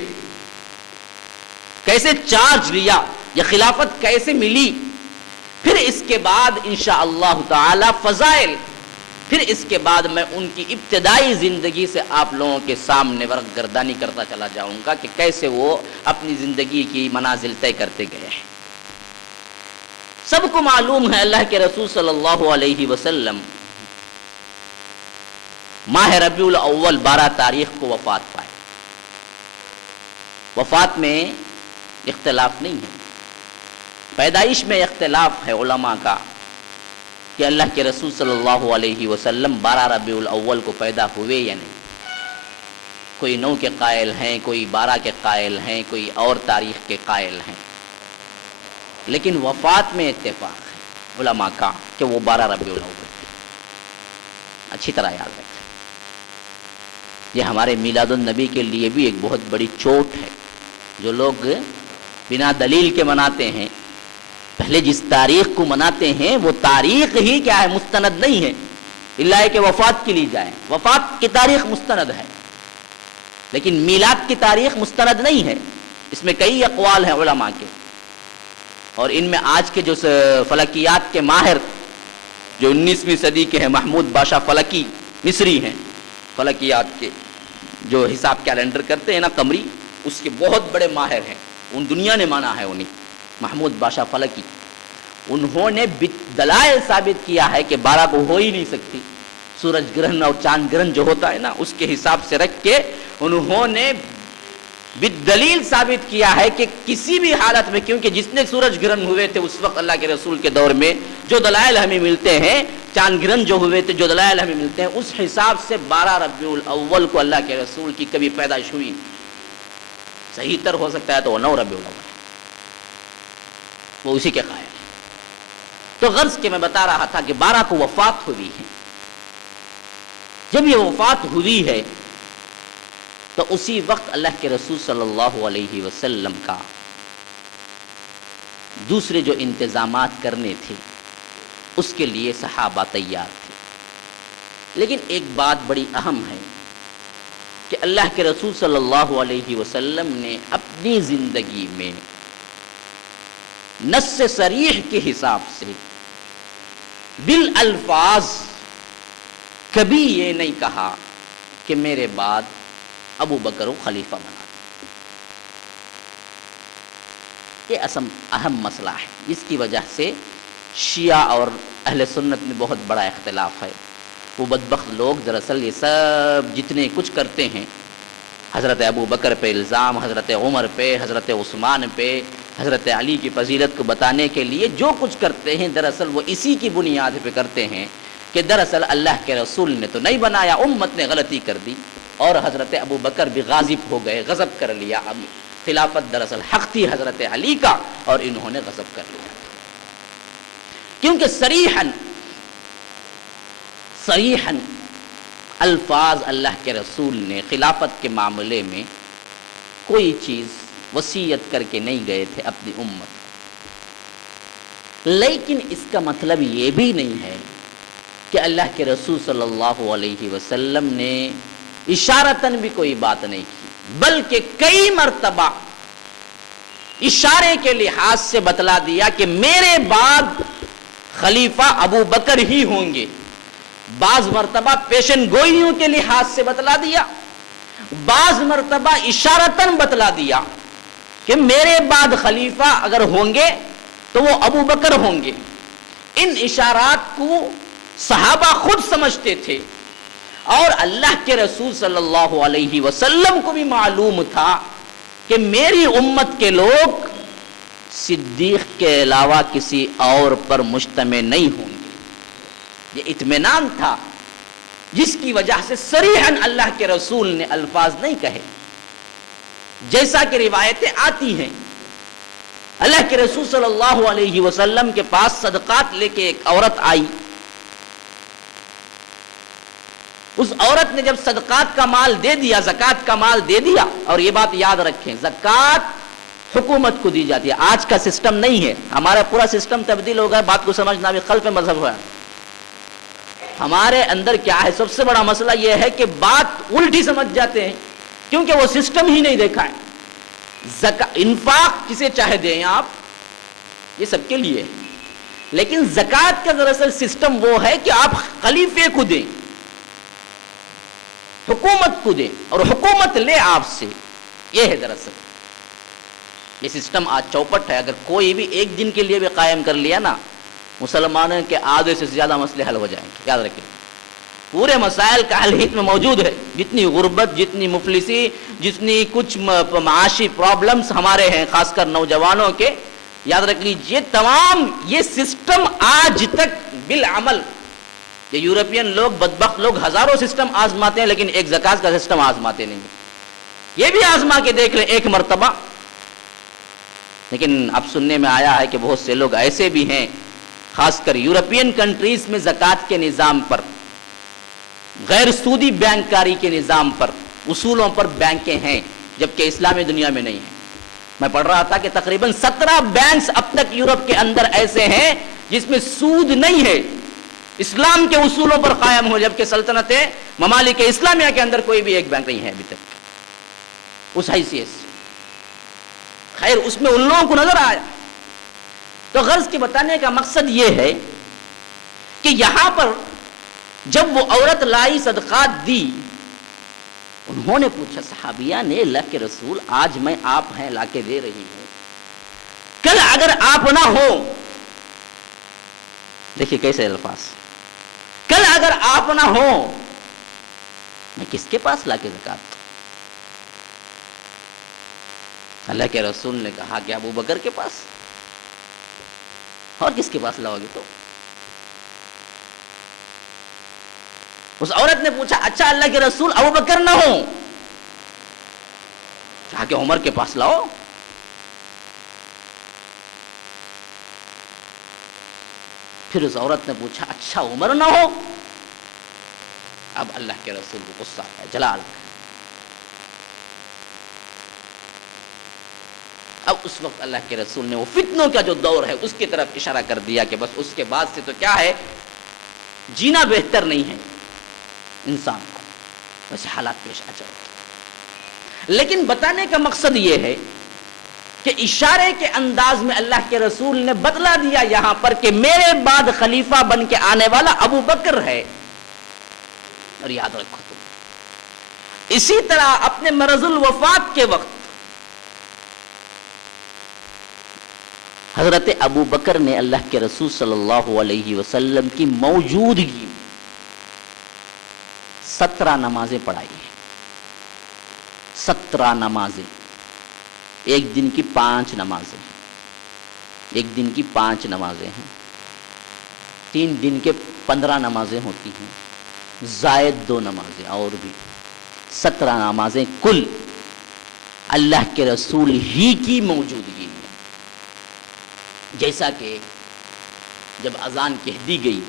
کیسے چارج لیا، یہ خلافت کیسے ملی، پھر اس کے بعد انشاءاللہ تعالی فضائل، پھر اس کے بعد میں ان کی ابتدائی زندگی سے آپ لوگوں کے سامنے ورق گردانی کرتا چلا جاؤں گا کہ کیسے وہ اپنی زندگی کی منازل طے کرتے گئے ہیں. سب کو معلوم ہے اللہ کے رسول صلی اللہ علیہ وسلم ماہ ربیع الاول 12 تاریخ کو وفات پائے. وفات میں اختلاف نہیں ہے، پیدائش میں اختلاف ہے علماء کا کہ اللہ کے رسول صلی اللہ علیہ وسلم 12 ربیع الاول کو پیدا ہوئے یا نہیں. کوئی 9 کے قائل ہیں، کوئی 12 کے قائل ہیں، کوئی اور تاریخ کے قائل ہیں، لیکن وفات میں اتفاق ہے علماء کا کہ وہ 12 ربیع الاول تھے. اچھی طرح یاد رکھیں، یہ ہمارے میلاد النبی کے لیے بھی ایک بہت بڑی چوٹ ہے. جو لوگ بنا دلیل کے مناتے ہیں، پہلے جس تاریخ کو مناتے ہیں وہ تاریخ ہی کیا ہے، مستند نہیں ہے، اللہ کہ وفات کی لی جائے. وفات کی تاریخ مستند ہے لیکن میلاد کی تاریخ مستند نہیں ہے. اس میں کئی اقوال ہیں علماء کے، اور ان میں آج کے جو فلکیات کے ماہر جو 19ویں صدی کے ہیں، محمود باشا فلکی مصری ہیں، فلکیات کے جو حساب کیلنڈر کرتے ہیں نا قمری، اس کے بہت بڑے ماہر ہیں. ان دنیا نے مانا ہے انہیں، محمود باشا فلکی. انہوں نے دلائل ثابت کیا ہے کہ 12 کو ہو ہی نہیں سکتی. سورج گرہن اور چاند گرہن جو ہوتا ہے نا، اس کے حساب سے رکھ کے انہوں نے بالدلیل ثابت کیا ہے کہ کسی بھی حالت میں، کیونکہ جس نے سورج گرہن ہوئے تھے اس وقت اللہ کے رسول کے دور میں جو دلائل ہمیں ملتے ہیں، چاند گرہن جو ہوئے تھے جو دلائل ہمیں ملتے ہیں، اس حساب سے 12 ربیع الاول کو اللہ کے رسول کی کبھی پیدائش ہوئی. صحیح تر ہو سکتا ہے تو وہ 9 ربیع الاول ہے، وہ اسی کے قائل ہے. تو غرض کہ میں بتا رہا تھا کہ 12 کو وفات ہوئی ہے. جب یہ وفات ہوئی ہے تو اسی وقت اللہ کے رسول صلی اللہ علیہ وسلم کا دوسرے جو انتظامات کرنے تھے اس کے لیے صحابہ تیار تھے. لیکن ایک بات بڑی اہم ہے کہ اللہ کے رسول صلی اللہ علیہ وسلم نے اپنی زندگی میں نص صریح کے حساب سے بالالفاظ کبھی یہ نہیں کہا کہ میرے بعد ابو بکر کو خلیفہ بنا دیں۔ یہ اہم مسئلہ ہے، اس کی وجہ سے شیعہ اور اہل سنت میں بہت بڑا اختلاف ہے۔ وہ بدبخت لوگ دراصل یہ سب جتنے کچھ کرتے ہیں، حضرت ابو بکر پہ الزام، حضرت عمر پہ، حضرت عثمان پہ، حضرت علی کی فضیلت کو بتانے کے لیے جو کچھ کرتے ہیں، دراصل وہ اسی کی بنیاد پہ کرتے ہیں کہ دراصل اللہ کے رسول نے تو نہیں بنایا، امت نے غلطی کر دی، اور حضرت ابو بکر بھی غاضب ہو گئے، غضب کر لیا۔ اب خلافت دراصل حق تھی حضرت علی کا، اور انہوں نے غضب کر لیا، کیونکہ صریحاً الفاظ اللہ کے رسول نے خلافت کے معاملے میں کوئی چیز وصیت کر کے نہیں گئے تھے اپنی امت۔ لیکن اس کا مطلب یہ بھی نہیں ہے کہ اللہ کے رسول صلی اللہ علیہ وسلم نے اشارتاً بھی کوئی بات نہیں کی، بلکہ کئی مرتبہ اشارے کے لحاظ سے بتلا دیا کہ میرے بعد خلیفہ ابو بکر ہی ہوں گے۔ بعض مرتبہ پیشن گوئیوں کے لحاظ سے بتلا دیا، بعض مرتبہ اشارتاً بتلا دیا کہ میرے بعد خلیفہ اگر ہوں گے تو وہ ابو بکر ہوں گے۔ ان اشارات کو صحابہ خود سمجھتے تھے، اور اللہ کے رسول صلی اللہ علیہ وسلم کو بھی معلوم تھا کہ میری امت کے لوگ صدیق کے علاوہ کسی اور پر مجتمع نہیں ہوں گے۔ یہ اطمینان تھا، جس کی وجہ سے صریحاً اللہ کے رسول نے الفاظ نہیں کہے، جیسا کہ روایتیں آتی ہیں۔ اللہ کے رسول صلی اللہ علیہ وسلم کے پاس صدقات لے کے ایک عورت آئی۔ اس عورت نے جب صدقات کا مال دے دیا، زکوٰۃ کا مال دے دیا، اور یہ بات یاد رکھیں، زکوٰۃ حکومت کو دی جاتی ہے، آج کا سسٹم نہیں ہے، ہمارا پورا سسٹم تبدیل ہو گیا، بات کو سمجھنا بھی خلف مذہب ہوا۔ ہمارے اندر کیا ہے، سب سے بڑا مسئلہ یہ ہے کہ بات الٹی سمجھ جاتے ہیں، کیونکہ وہ سسٹم ہی نہیں دیکھا ہے۔ انفاق کسے چاہے دیں آپ، یہ سب کے لیے، لیکن زکوٰۃ کا دراصل سسٹم وہ ہے کہ آپ خلیفے کو دیں، حکومت کو دیں، اور حکومت لے آپ سے، یہ ہے دراصل یہ سسٹم۔ آج چوپٹ ہے، اگر کوئی بھی ایک دن کے لیے بھی قائم کر لیا نا، مسلمانوں کے آدھے سے زیادہ مسئلے حل ہو جائیں گے، یاد رکھیں۔ پورے مسائل کا حل ہت میں موجود ہے، جتنی غربت، جتنی مفلسی، جتنی کچھ معاشی پرابلمز ہمارے ہیں، خاص کر نوجوانوں کے، یاد رکھ لیجئے تمام یہ سسٹم آج تک بالعمل، یہ یورپین لوگ بدبخت لوگ ہزاروں سسٹم آزماتے ہیں، لیکن ایک زکوٰۃ کا سسٹم آزماتے نہیں۔ یہ بھی آزما کے دیکھ لیں ایک مرتبہ، لیکن اب سننے میں آیا ہے کہ بہت سے لوگ ایسے بھی ہیں، خاص کر یورپین کنٹریز میں زکوٰۃ کے نظام پر، غیر سودی بینک کاری کے نظام پر، اصولوں پر بینکیں ہیں، جبکہ اسلامی دنیا میں نہیں ہیں۔ میں پڑھ رہا تھا کہ تقریباً 17 بینکس اب تک یورپ کے اندر ایسے ہیں جس میں سود نہیں ہے، اسلام کے اصولوں پر قائم ہو، جبکہ سلطنت ممالک اسلامیہ کے اندر کوئی بھی ایک بینک نہیں ہے ابھی تک اس حیثیت سے۔ خیر، اس میں ان لوگوں کو نظر آیا۔ تو غرض کے بتانے کا مقصد یہ ہے کہ یہاں پر جب وہ عورت لائی، صدقات دی، انہوں نے پوچھا، صحابیہ نے، اللہ کے رسول آج میں آپ ہیں لا کے دے رہی ہوں، کل اگر آپ نہ ہو، دیکھیے کیسے الفاظ، کل اگر آپ نہ ہو میں کس کے پاس لا کے زکات دوں؟ اللہ کے رسول نے کہا کہ ابو بکر کے پاس، اور کس کے پاس لاؤ گے؟ تو اس عورت نے پوچھا، اچھا اللہ کے رسول ابو بکر نہ ہو، کہا کہ عمر کے پاس لاؤ۔ پھر اس عورت نے پوچھا، اچھا عمر نہ ہو؟ اب اللہ کے رسول کو غصہ آیا، جلال۔ اب اس وقت اللہ کے رسول نے وہ فتنوں کا جو دور ہے اس کی طرف اشارہ کر دیا کہ بس اس کے بعد سے تو کیا ہے، جینا بہتر نہیں ہے انسان کو، ویسے حالات پیش آ جائے۔ لیکن بتانے کا مقصد یہ ہے کہ اشارے کے انداز میں اللہ کے رسول نے بتلا دیا یہاں پر کہ میرے بعد خلیفہ بن کے آنے والا ابو بکر ہے. اور یاد رکھو تم اسی طرح اپنے مرض الوفات کے وقت حضرت ابو بکر نے اللہ کے رسول صلی اللہ علیہ وسلم کی موجودگی میں 17 نمازیں پڑھائی ہیں. 17 نمازیں. ایک دن کی 5 نمازیں. ایک دن کی 5 نمازیں ہیں. 3 دن کے 15 نمازیں ہوتی ہیں. زائد 2 نمازیں اور بھی 17 نمازیں کل اللہ کے رسول ہی کی موجودگی میں. جیسا کہ جب اذان کہہ دی گئی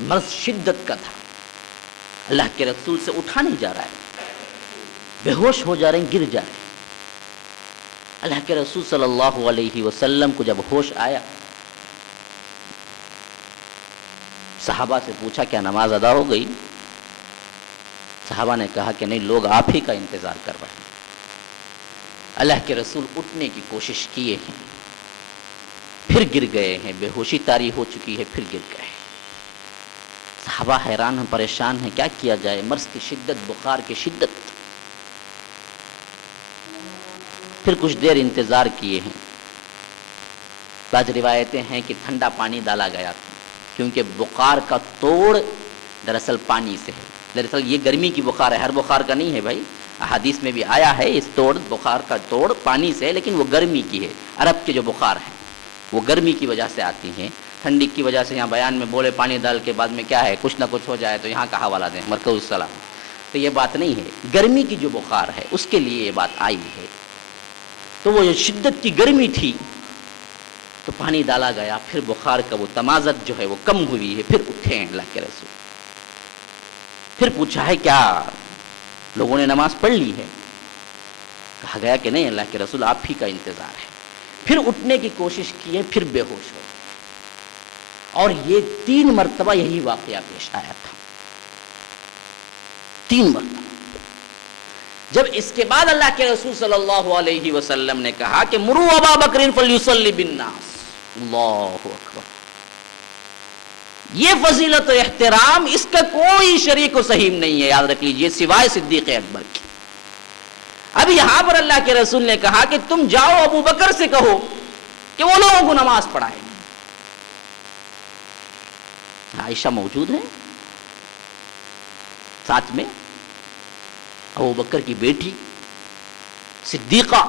مرض شدت کا تھا, اللہ کے رسول سے اٹھا نہیں جا رہا ہے, بے ہوش ہو جا رہے ہیں, گر جا رہے ہیں. اللہ کے رسول صلی اللہ علیہ وسلم کو جب ہوش آیا, صحابہ سے پوچھا کیا نماز ادا ہو گئی؟ صحابہ نے کہا کہ نہیں, لوگ آپ ہی کا انتظار کر رہے ہیں. اللہ کے رسول اٹھنے کی کوشش کیے ہیں, پھر گر گئے ہیں, بے ہوشی طاری ہو چکی ہے, پھر گر گئے. صحابہ حیران ہیں, پریشان ہیں, کیا کیا جائے؟ مرض کی شدت, بخار کی شدت. پھر کچھ دیر انتظار کیے ہیں. بعض روایتیں ہیں کہ ٹھنڈا پانی ڈالا گیا تھا, کیونکہ بخار کا توڑ دراصل پانی سے ہے. دراصل یہ گرمی کی بخار ہے, ہر بخار کا نہیں ہے بھائی. احادیث میں بھی آیا ہے اس توڑ, بخار کا توڑ پانی سے ہے, لیکن وہ گرمی کی ہے. عرب کے جو بخار ہیں وہ گرمی کی وجہ سے آتی ہیں. ٹھنڈی کی وجہ سے یہاں بیان میں بولے پانی ڈال کے بعد میں کیا ہے, کچھ نہ کچھ ہو جائے تو یہاں کا حوالہ دیں, مرکز السلام. تو یہ بات نہیں ہے. گرمی کی جو بخار ہے اس کے لیے یہ بات آئی ہے. تو وہ شدت کی گرمی تھی تو پانی ڈالا گیا, پھر بخار کا وہ تمازت جو ہے وہ کم ہوئی ہے. پھر اٹھے ہیں اللہ کے رسول. پھر پوچھا ہے کیا لوگوں نے نماز پڑھ لی ہے؟ کہا گیا کہ نہیں, اللہ کے رسول آپ ہی کا انتظار ہے. پھر اٹھنے کی کوشش کی ہے, پھر بے ہوش ہو. اور یہ 3 مرتبہ یہی واقعہ پیش آیا تھا. 3 مرتبہ. جب اس کے بعد اللہ کے رسول صلی اللہ علیہ وسلم نے کہا کہ مروا ابا بکر فلیصلی بالناس, اللہ اکبر. یہ فضیلت و احترام اس کا کوئی شریک و سہیم نہیں ہے, یاد رکھ لیجئے, سوائے صدیق اکبر کی. اب یہاں پر اللہ کے رسول نے کہا کہ تم جاؤ ابو بکر سے کہو کہ وہ لوگوں کو نماز پڑھائے. عائشہ موجود ہے ساتھ میں, ابو بکر کی بیٹی صدیقہ.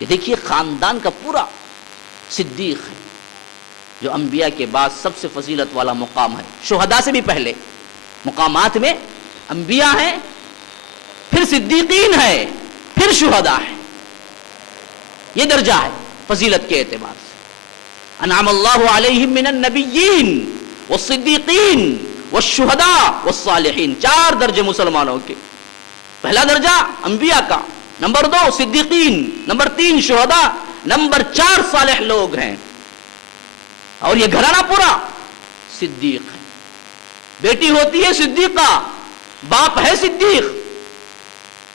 یہ دیکھیے خاندان کا پورا صدیق ہے, جو انبیاء کے بعد سب سے فضیلت والا مقام ہے. شہداء سے بھی پہلے مقامات میں انبیاء ہیں, پھر صدیقین ہے, پھر شہداء ہے. یہ درجہ ہے فضیلت کے اعتبار سے. انعم اللہ علیہم من النبیین والصدیقین والشہداء والصالحین. 4 درجے مسلمانوں کے. پہلا درجہ انبیاء کا, نمبر 2 صدیقین, نمبر 3 شہداء, نمبر 4 صالح لوگ ہیں. اور یہ گھرانہ پورا صدیق ہے. بیٹی ہوتی ہے صدیقہ, باپ ہے صدیق.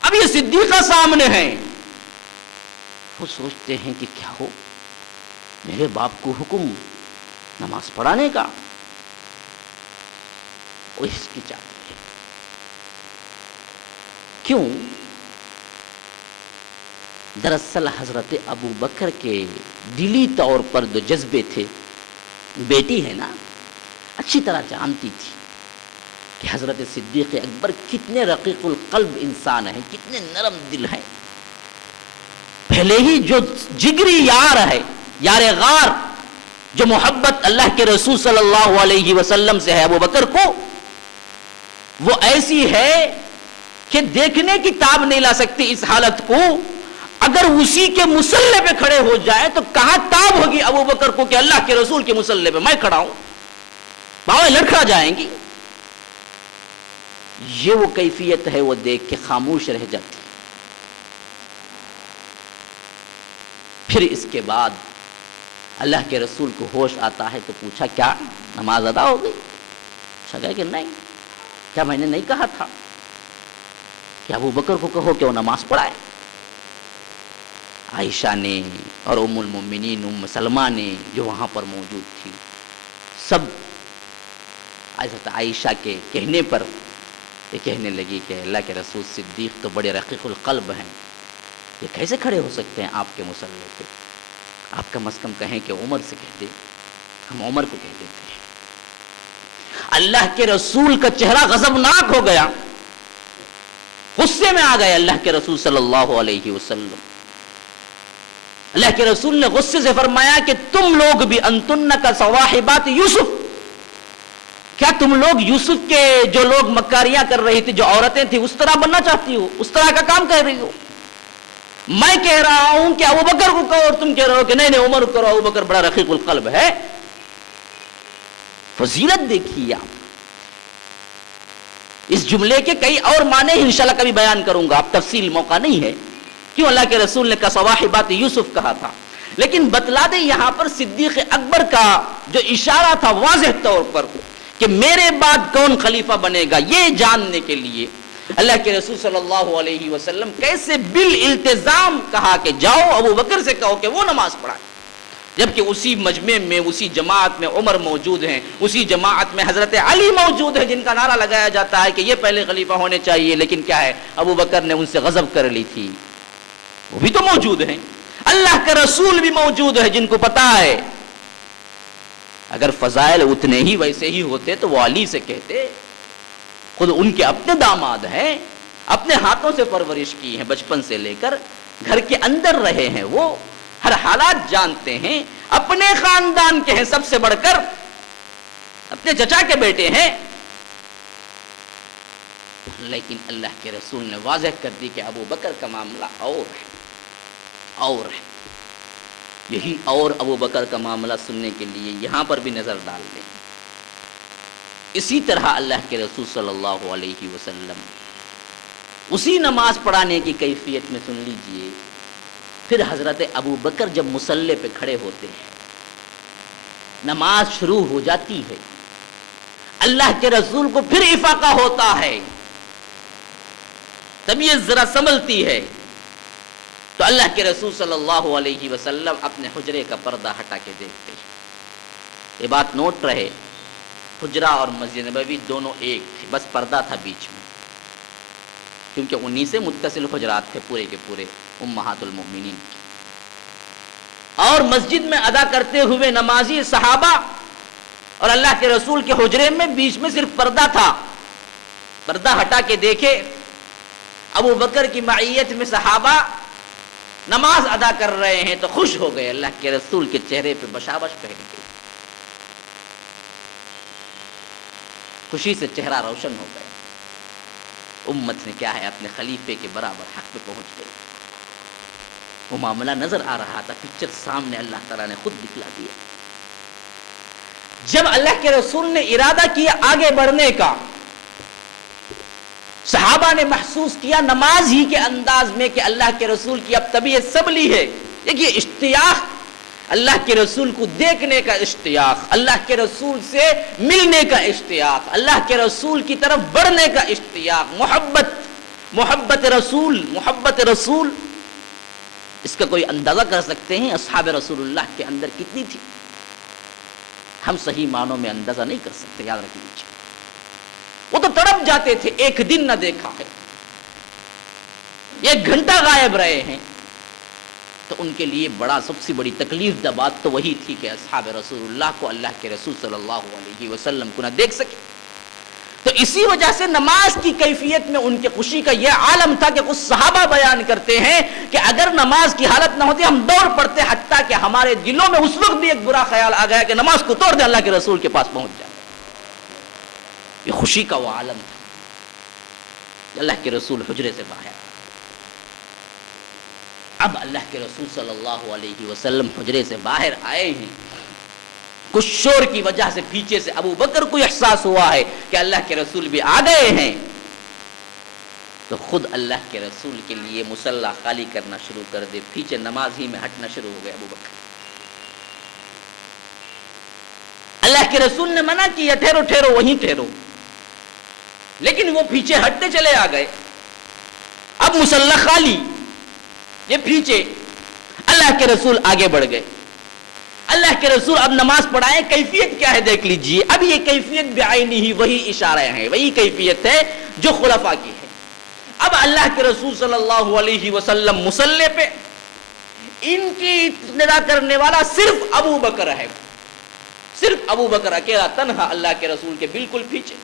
اب یہ صدیقہ سامنے ہے, وہ سوچتے ہیں کہ کیا ہو, میرے باپ کو حکم نماز پڑھانے کا, وہ اس کی چاہتی ہے. کیوں؟ دراصل حضرت ابو بکر کے دلی طور پر جو جذبے تھے, بیٹی ہے نا, اچھی طرح جانتی تھی کہ حضرت صدیق اکبر کتنے رقیق القلب انسان ہیں, کتنے نرم دل ہیں. پہلے ہی جو جگری یار ہے, یار غار, جو محبت اللہ کے رسول صلی اللہ علیہ وسلم سے ہے ابو بکر کو, وہ ایسی ہے کہ دیکھنے کی تاب نہیں لا سکتی اس حالت کو. اگر اسی کے مصلے پہ کھڑے ہو جائے تو کہاں تاب ہوگی ابو بکر کو کہ اللہ کے رسول کے مصلے پہ میں کھڑا ہوں, باویں لڑکھڑا جائیں گی. یہ وہ کیفیت ہے, وہ دیکھ کے خاموش رہ جاتی. پھر اس کے بعد اللہ کے رسول کو ہوش آتا ہے تو پوچھا کیا نماز ادا ہو گئی؟ کہا کہ نہیں. کیا میں نے نہیں کہا تھا کہ ابو بکر کو کہو کہ وہ نماز پڑھائے؟ عائشہ نے اور ام المومنین ام سلمہ نے جو وہاں پر موجود تھی، سب حضرت عائشہ کے کہنے پر یہ کہنے لگی کہ اللہ کے رسول صدیق تو بڑے رقیق القلب ہیں، یہ کیسے کھڑے ہو سکتے ہیں آپ کے مصلی پہ؟ آپ کم از کم کہیں کہ عمر سے کہہ دے، ہم عمر کو کہہ دیتے ہیں۔ اللہ کے رسول کا چہرہ غضبناک ہو گیا، غصے میں آ گئے اللہ کے رسول صلی اللہ علیہ وسلم۔ اللہ کے رسول نے غصے سے فرمایا کہ تم لوگ بھی انتن کا صواحبات یوسف، کیا تم لوگ یوسف کے جو لوگ مکاریاں کر رہی تھی، جو عورتیں تھیں، اس طرح بننا چاہتی ہو؟ اس طرح کا کام کر رہی ہو؟ میں کہہ رہا ہوں کہ ابو بکر کو کہو اور تم کہہ رہے ہو کہ نہیں عمر کو کرو، ابو بکر بڑا رقیق القلب ہے۔ فضیلت دیکھیے آپ۔ اس جملے کے کئی اور معنی انشاءاللہ کبھی بیان کروں گا، اب تفصیل موقع نہیں ہے کیوں اللہ کے رسول نے صواحبات یوسف کہا تھا، لیکن بتلا دیں یہاں پر صدیق اکبر کا جو اشارہ تھا واضح طور پر کہ میرے بعد کون خلیفہ بنے گا، یہ جاننے کے لیے اللہ کے رسول صلی اللہ علیہ وسلم کیسے بالالتزام کہا کہ جاؤ ابو بکر سے کہو کہ وہ نماز پڑھائے، جبکہ اسی مجمع میں اسی جماعت میں عمر موجود ہیں، اسی جماعت میں حضرت علی موجود ہیں جن کا نعرہ لگایا جاتا ہے کہ یہ پہلے خلیفہ ہونے چاہیے، لیکن کیا ہے ابو بکر نے ان سے غضب کر لی تھی، وہ بھی تو موجود ہیں۔ اللہ کے رسول بھی موجود ہے جن کو پتا ہے اگر فضائل اتنے ہی ویسے ہی ہوتے تو وہ علی سے کہتے، خود ان کے اپنے داماد ہیں، اپنے ہاتھوں سے پرورش کی ہے، بچپن سے لے کر گھر کے اندر رہے ہیں، وہ ہر حالات جانتے ہیں، اپنے خاندان کے ہیں، سب سے بڑھ کر اپنے چچا کے بیٹے ہیں، لیکن اللہ کے رسول نے واضح کر دی کہ ابو بکر کا معاملہ اور ہے۔ یہی اور ابو بکر کا معاملہ سننے کے لیے یہاں پر بھی نظر ڈال لیں۔ اسی طرح اللہ کے رسول صلی اللہ علیہ وسلم اسی نماز پڑھانے کی کیفیت میں سن لیجئے، پھر حضرت ابو بکر جب مصلی پہ کھڑے ہوتے ہیں، نماز شروع ہو جاتی ہے، اللہ کے رسول کو پھر افاقہ ہوتا ہے، طبیعت ذرا سنبھلتی ہے، تو اللہ کے رسول صلی اللہ علیہ وسلم اپنے حجرے کا پردہ ہٹا کے دیکھتے ہیں۔ یہ بات نوٹ رہے، حجرہ اور مسجد نبوی دونوں ایک تھے، بس پردہ تھا بیچ میں، کیونکہ انہی سے متصل حجرات تھے پورے کے پورے امہات المؤمنین کی۔ اور مسجد میں ادا کرتے ہوئے نمازی صحابہ اور اللہ کے رسول کے حجرے میں بیچ میں صرف پردہ تھا، پردہ ہٹا کے دیکھے، ابو بکر کی معیت میں صحابہ نماز ادا کر رہے ہیں تو خوش ہو گئے، اللہ کے رسول کے چہرے پہ بشابش پہن گئی، خوشی سے چہرہ روشن ہو گیا، امت نے کیا ہے اپنے خلیفے کے برابر حق پہ پہنچ گئی۔ وہ معاملہ نظر آ رہا تھا، پکچر سامنے اللہ تعالیٰ نے خود دکھلا دیا۔ جب اللہ کے رسول نے ارادہ کیا آگے بڑھنے کا، صحابہ نے محسوس کیا نماز ہی کے انداز میں کہ اللہ کے رسول کی اب طبیعت سنبھلی ہے، دیکھیے اشتیاق، اللہ کے رسول کو دیکھنے کا اشتیاق، اللہ کے رسول سے ملنے کا اشتیاق، اللہ کے رسول کی طرف بڑھنے کا اشتیاق، محبت رسول، اس کا کوئی اندازہ کر سکتے ہیں اصحاب رسول اللہ کے اندر کتنی تھی؟ ہم صحیح معنوں میں اندازہ نہیں کر سکتے، یاد رکھ لیجیے۔ وہ تو تڑپ جاتے تھے، ایک دن نہ دیکھا ہے، ایک گھنٹہ غائب رہے ہیں، تو ان کے لیے سب سے بڑی تکلیف دہ بات تو وہی تھی کہ اصحاب رسول اللہ کو اللہ کے رسول صلی اللہ علیہ وسلم کو نہ دیکھ سکے۔ تو اسی وجہ سے نماز کی کیفیت میں ان کے خوشی کا یہ عالم تھا کہ کچھ صحابہ بیان کرتے ہیں کہ اگر نماز کی حالت نہ ہوتی ہم دوڑ پڑتے، حتیٰ کہ ہمارے دلوں میں اس وقت بھی ایک برا خیال آ گیا کہ نماز کو توڑ دیں، اللہ کے رسول کے پاس پہنچ جائے۔ یہ خوشی کا وہ عالم تھا۔ اللہ کے رسول حجرے سے باہر، اب اللہ کے رسول صلی اللہ علیہ وسلم حجرے سے باہر آئے ہیں، کچھ شور کی وجہ سے پیچھے سے ابو بکر کو احساس ہوا ہے کہ اللہ کے رسول بھی آ گئے ہیں، تو خود اللہ کے رسول کے لیے مصلی خالی کرنا شروع کر دے، پیچھے نماز ہی میں ہٹنا شروع ہو گئے ابو بکر۔ اللہ کے رسول نے منع کیا ٹھہرو ٹھہرو وہیں ٹھہرو، لیکن وہ پیچھے ہٹتے چلے آ گئے۔ اب مصلی خالی، یہ پیچھے اللہ کے رسول آگے بڑھ گئے. اللہ کے رسول اب نماز پڑھائے, کیفیت کیا ہے دیکھ لیجئے. اب یہ کیفیت بعینی ہی وہی اشارہ ہیں, وہی کیفیت ہے جو خلفاء کی ہے. اب اللہ کے رسول صلی اللہ علیہ وسلم مصلی پہ, ان کی اقتدا کرنے والا صرف ابو بکر ہے, صرف ابو بکر اکیلا تنہا اللہ کے رسول کے بالکل پیچھے.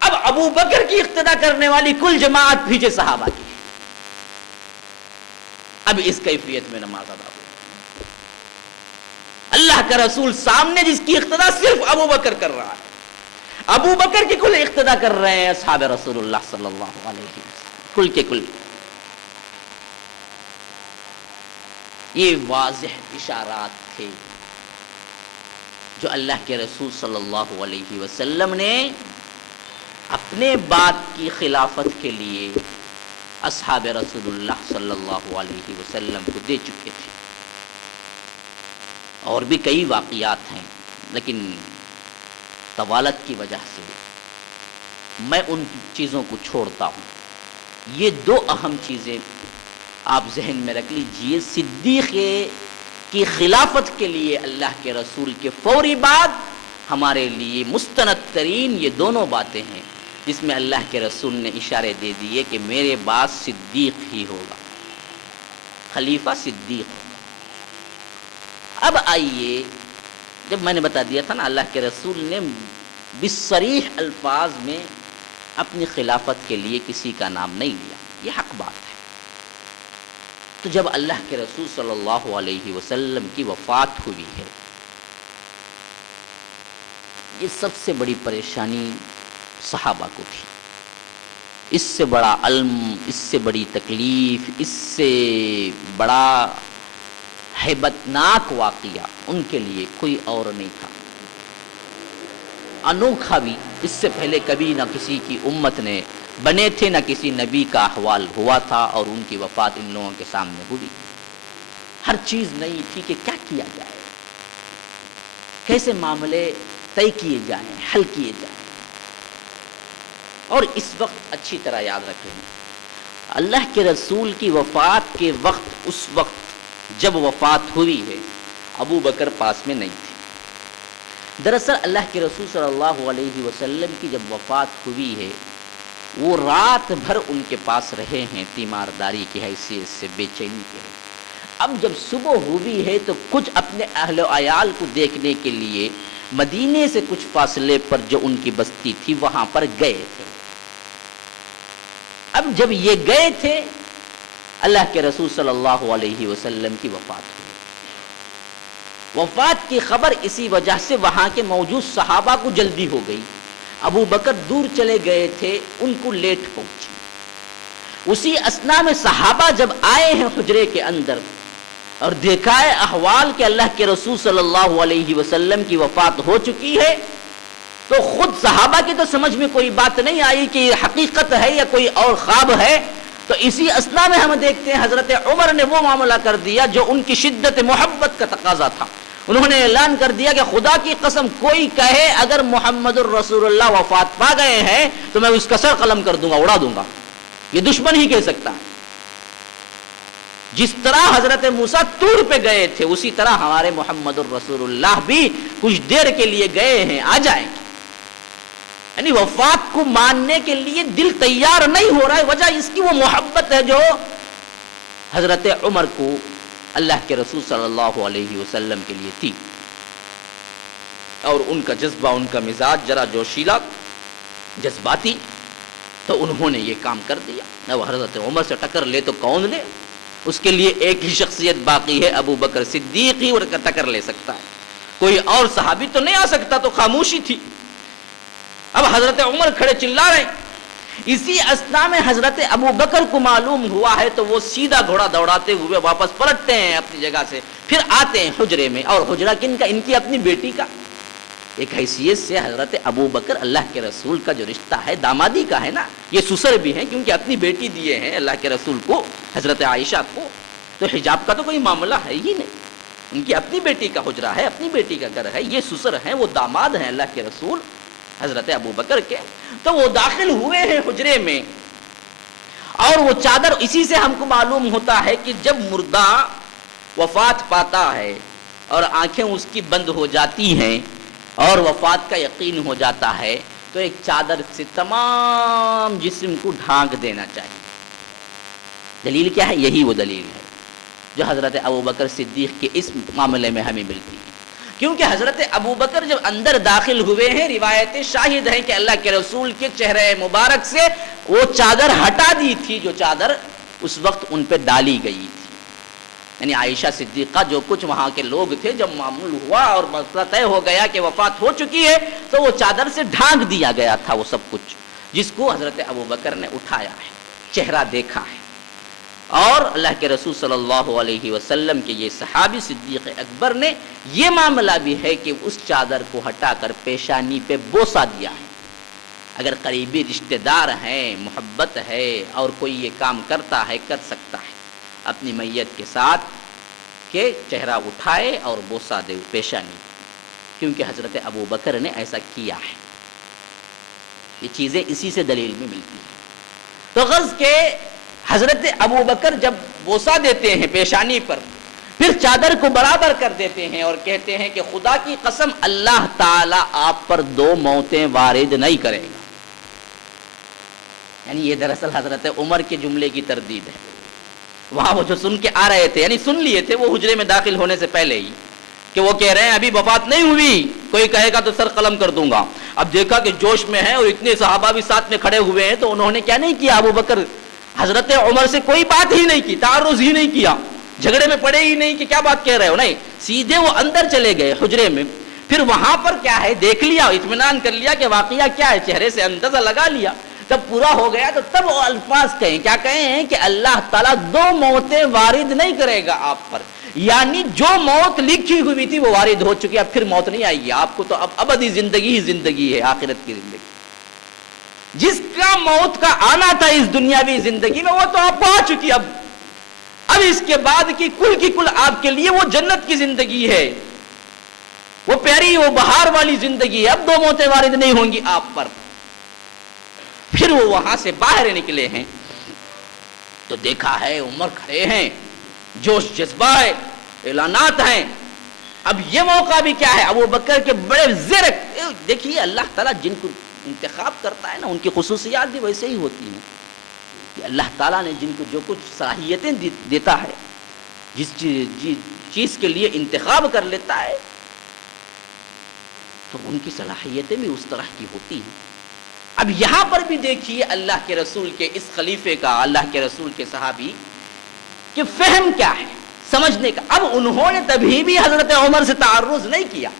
اب ابو بکر کی اقتدا کرنے والی کل جماعت پیچھے صحابہ کی. اب اس کیفیت میں نماز ادا ہوئی. اللہ کا رسول سامنے جس کی اقتدا صرف ابو بکر کر رہا ہے, ابو بکر کی کل اقتدا کر رہے ہیں اصحاب رسول اللہ صلی اللہ علیہ وسلم کل کے کل. یہ واضح اشارات تھے جو اللہ کے رسول صلی اللہ علیہ وسلم نے اپنے بات کی خلافت کے لیے اصحاب رسول اللہ صلی اللہ علیہ وسلم کو دے چکے تھے. اور بھی کئی واقعات ہیں, لیکن طوالت کی وجہ سے میں ان چیزوں کو چھوڑتا ہوں. یہ دو اہم چیزیں آپ ذہن میں رکھ لیجئے. صدیق کی خلافت کے لیے اللہ کے رسول کے فوری بعد ہمارے لیے مستند ترین یہ دونوں باتیں ہیں جس میں اللہ کے رسول نے اشارے دے دیے کہ میرے بعد صدیق ہی ہوگا, خلیفہ صدیق ہوگا. اب آئیے, جب میں نے بتا دیا تھا نا اللہ کے رسول نے بصریح الفاظ میں اپنی خلافت کے لیے کسی کا نام نہیں لیا, یہ حق بات ہے. تو جب اللہ کے رسول صلی اللہ علیہ وسلم کی وفات ہوئی ہے, یہ سب سے بڑی پریشانی صحابہ کو تھی. اس سے بڑا علم, اس سے بڑی تکلیف, اس سے بڑا ہیبتناک واقعہ ان کے لیے کوئی اور نہیں تھا. انوکھا بھی اس سے پہلے کبھی نہ کسی کی امت نے بنے تھے, نہ کسی نبی کا احوال ہوا تھا, اور ان کی وفات ان لوگوں کے سامنے ہوئی. ہر چیز نئی تھی کہ کیا کیا جائے, کیسے معاملے طے کیے جائیں, حل کیے جائیں. اور اس وقت اچھی طرح یاد رکھیں, اللہ کے رسول کی وفات کے وقت, اس وقت جب وفات ہوئی ہے, ابو بکر پاس میں نہیں تھے. دراصل اللہ کے رسول صلی اللہ علیہ وسلم کی جب وفات ہوئی ہے, وہ رات بھر ان کے پاس رہے ہیں تیمارداری کی حیثیت سے, بے چینی کے. اب جب صبح ہوئی ہے تو کچھ اپنے اہل و عیال کو دیکھنے کے لیے مدینے سے کچھ فاصلے پر جو ان کی بستی تھی وہاں پر گئے تھے. اب جب یہ گئے تھے, اللہ کے رسول صلی اللہ علیہ وسلم کی وفات ہوئی. وفات کی خبر اسی وجہ سے وہاں کے موجود صحابہ کو جلدی ہو گئی. ابو بکر دور چلے گئے تھے, ان کو لیٹ پہنچی. اسی اثنا میں صحابہ جب آئے ہیں حجرے کے اندر اور دیکھا ہے احوال کہ اللہ کے رسول صلی اللہ علیہ وسلم کی وفات ہو چکی ہے, تو خود صحابہ کی تو سمجھ میں کوئی بات نہیں آئی کہ یہ حقیقت ہے یا کوئی اور خواب ہے. تو اسی اثنا میں ہم دیکھتے ہیں حضرت عمر نے وہ معاملہ کر دیا جو ان کی شدت محبت کا تقاضا تھا. انہوں نے اعلان کر دیا کہ خدا کی قسم کوئی کہے اگر محمد الرسول اللہ وفات پا گئے ہیں تو میں اس کا سر قلم کر دوں گا, اڑا دوں گا. یہ دشمن ہی کہہ سکتا ہے. جس طرح حضرت موسیٰ طور پہ گئے تھے, اسی طرح ہمارے محمد الرسول اللہ بھی کچھ دیر کے لیے گئے ہیں, آ جائیں. یعنی وفات کو ماننے کے لیے دل تیار نہیں ہو رہا ہے. وجہ اس کی وہ محبت ہے جو حضرت عمر کو اللہ کے رسول صلی اللہ علیہ وسلم کے لیے تھی, اور ان کا جذبہ, ان کا مزاج ذرا جوشیلا, جذباتی, تو انہوں نے یہ کام کر دیا. نہ وہ حضرت عمر سے ٹکر لے تو کون لے, اس کے لیے ایک ہی شخصیت باقی ہے, ابو بکر صدیق ہی ان کا ٹکر لے سکتا ہے, کوئی اور صحابی تو نہیں آ سکتا. تو خاموشی تھی. اب حضرت عمر کھڑے چلا رہے. اسی اثنا میں حضرت ابو بکر کو معلوم ہوا ہے تو وہ سیدھا گھوڑا دوڑاتے ہوئے واپس پلٹتے ہیں اپنی جگہ سے, پھر آتے ہیں حجرے میں. اور حجرہ کن کا؟ ان کی اپنی بیٹی کا. ایک حیثیت سے حضرت ابو بکر اللہ کے رسول کا جو رشتہ ہے دامادی کا ہے نا, یہ سسر بھی ہیں کیونکہ اپنی بیٹی دیے ہیں اللہ کے رسول کو, حضرت عائشہ کو. تو حجاب کا تو کوئی معاملہ ہے ہی نہیں. ان کی اپنی بیٹی کا حجرہ ہے, اپنی بیٹی کا گھر ہے. یہ سسر ہیں, وہ داماد ہیں اللہ کے رسول حضرت ابو بکر کے. تو وہ داخل ہوئے ہیں حجرے میں, اور وہ چادر, اسی سے ہم کو معلوم ہوتا ہے کہ جب مردہ وفات پاتا ہے اور آنکھیں اس کی بند ہو جاتی ہیں اور وفات کا یقین ہو جاتا ہے تو ایک چادر سے تمام جسم کو ڈھانک دینا چاہیے. دلیل کیا ہے؟ یہی وہ دلیل ہے جو حضرت ابوبکر صدیق کے اس معاملے میں ہمیں ملتی ہے. کیونکہ حضرت ابوبکر جب اندر داخل ہوئے ہیں یتیں شاہد ہیں کہ اللہ کے رسول کے چہرے مبارک سے وہ چادر ہٹا دی تھی جو چادر اس وقت ان پہ ڈالی گئی تھی. یعنی عائشہ صدیقہ جو کچھ وہاں کے لوگ تھے جب معمول ہوا اور مسئلہ طے ہو گیا کہ وفات ہو چکی ہے تو وہ چادر سے ڈھانک دیا گیا تھا وہ سب کچھ، جس کو حضرت ابوبکر نے اٹھایا ہے، چہرہ دیکھا ہے. اور اللہ کے رسول صلی اللہ علیہ وسلم کے یہ صحابی صدیق اکبر نے یہ معاملہ بھی ہے کہ اس چادر کو ہٹا کر پیشانی پہ بوسہ دیا ہے. اگر قریبی رشتہ دار ہیں، محبت ہے اور کوئی یہ کام کرتا ہے، کر سکتا ہے اپنی میت کے ساتھ کہ چہرہ اٹھائے اور بوسہ دے پیشانی، کیونکہ حضرت ابوبکر نے ایسا کیا ہے. یہ چیزیں اسی سے دلیل میں ملتی ہیں. تو غرض کہ حضرت ابوبکر جب بوسہ دیتے ہیں پیشانی پر، پھر چادر کو برابر کر دیتے ہیں اور کہتے ہیں کہ خدا کی قسم اللہ تعالیٰ آپ پر 2 موتیں وارد نہیں کرے گا. یعنی یہ دراصل حضرت عمر کے جملے کی تردید ہے. وہاں وہ جو سن کے آ رہے تھے، یعنی سن لیے تھے وہ حجرے میں داخل ہونے سے پہلے ہی کہ وہ کہہ رہے ہیں ابھی وفات نہیں ہوئی، کوئی کہے گا تو سر قلم کر دوں گا. اب دیکھا کہ جوش میں ہے اور اتنے صحابہ بھی ساتھ میں کھڑے ہوئے ہیں تو انہوں نے کیا نہیں کیا، ابوبکر حضرت عمر سے کوئی بات ہی نہیں کی، تعرض ہی نہیں کیا، جھگڑے میں پڑے ہی نہیں کہ کیا بات کہہ رہے ہو، نہیں، سیدھے وہ اندر چلے گئے حجرے میں. پھر وہاں پر کیا ہے دیکھ لیا، اطمینان کر لیا کہ واقعہ کیا ہے، چہرے سے اندازہ لگا لیا. جب پورا ہو گیا تو تب وہ الفاظ کہیں، کیا کہیں ہیں کہ اللہ تعالیٰ 2 موتیں وارد نہیں کرے گا آپ پر. یعنی جو موت لکھی ہوئی تھی وہ وارد ہو چکی، اب پھر موت نہیں آئے گی آپ کو، تو اب ابدی زندگی ہی زندگی ہے، آخرت کی زندگی. جس کا موت کا آنا تھا اس دنیاوی زندگی میں وہ تو آپ کو آ چکی. اب اس کے بعد کی کل آپ کے لیے وہ جنت کی زندگی ہے، وہ پیاری وہ بہار والی زندگی ہے. اب 2 موتیں وارد نہیں ہوں گی آپ پر. پھر وہ وہاں سے باہر نکلے ہیں تو دیکھا ہے عمر کھڑے ہیں، جوش جذبہ ہے، اعلانات ہیں. اب یہ موقع بھی کیا ہے، ابوبکر کے بڑے زیر. دیکھیے اللہ تعالیٰ جن کو انتخاب کرتا ہے نا ان کی خصوصیات بھی ویسے ہی ہوتی ہیں کہ اللہ تعالیٰ نے جن کو جو کچھ صلاحیتیں دیتا ہے، جس چیز کے لیے انتخاب کر لیتا ہے تو ان کی صلاحیتیں بھی اس طرح کی ہوتی ہیں. اب یہاں پر بھی دیکھیے اللہ کے رسول کے اس خلیفے کا، اللہ کے رسول کے صحابی کہ فہم کیا ہے، سمجھنے کا. اب انہوں نے تبھی بھی حضرت عمر سے تعرض نہیں کیا،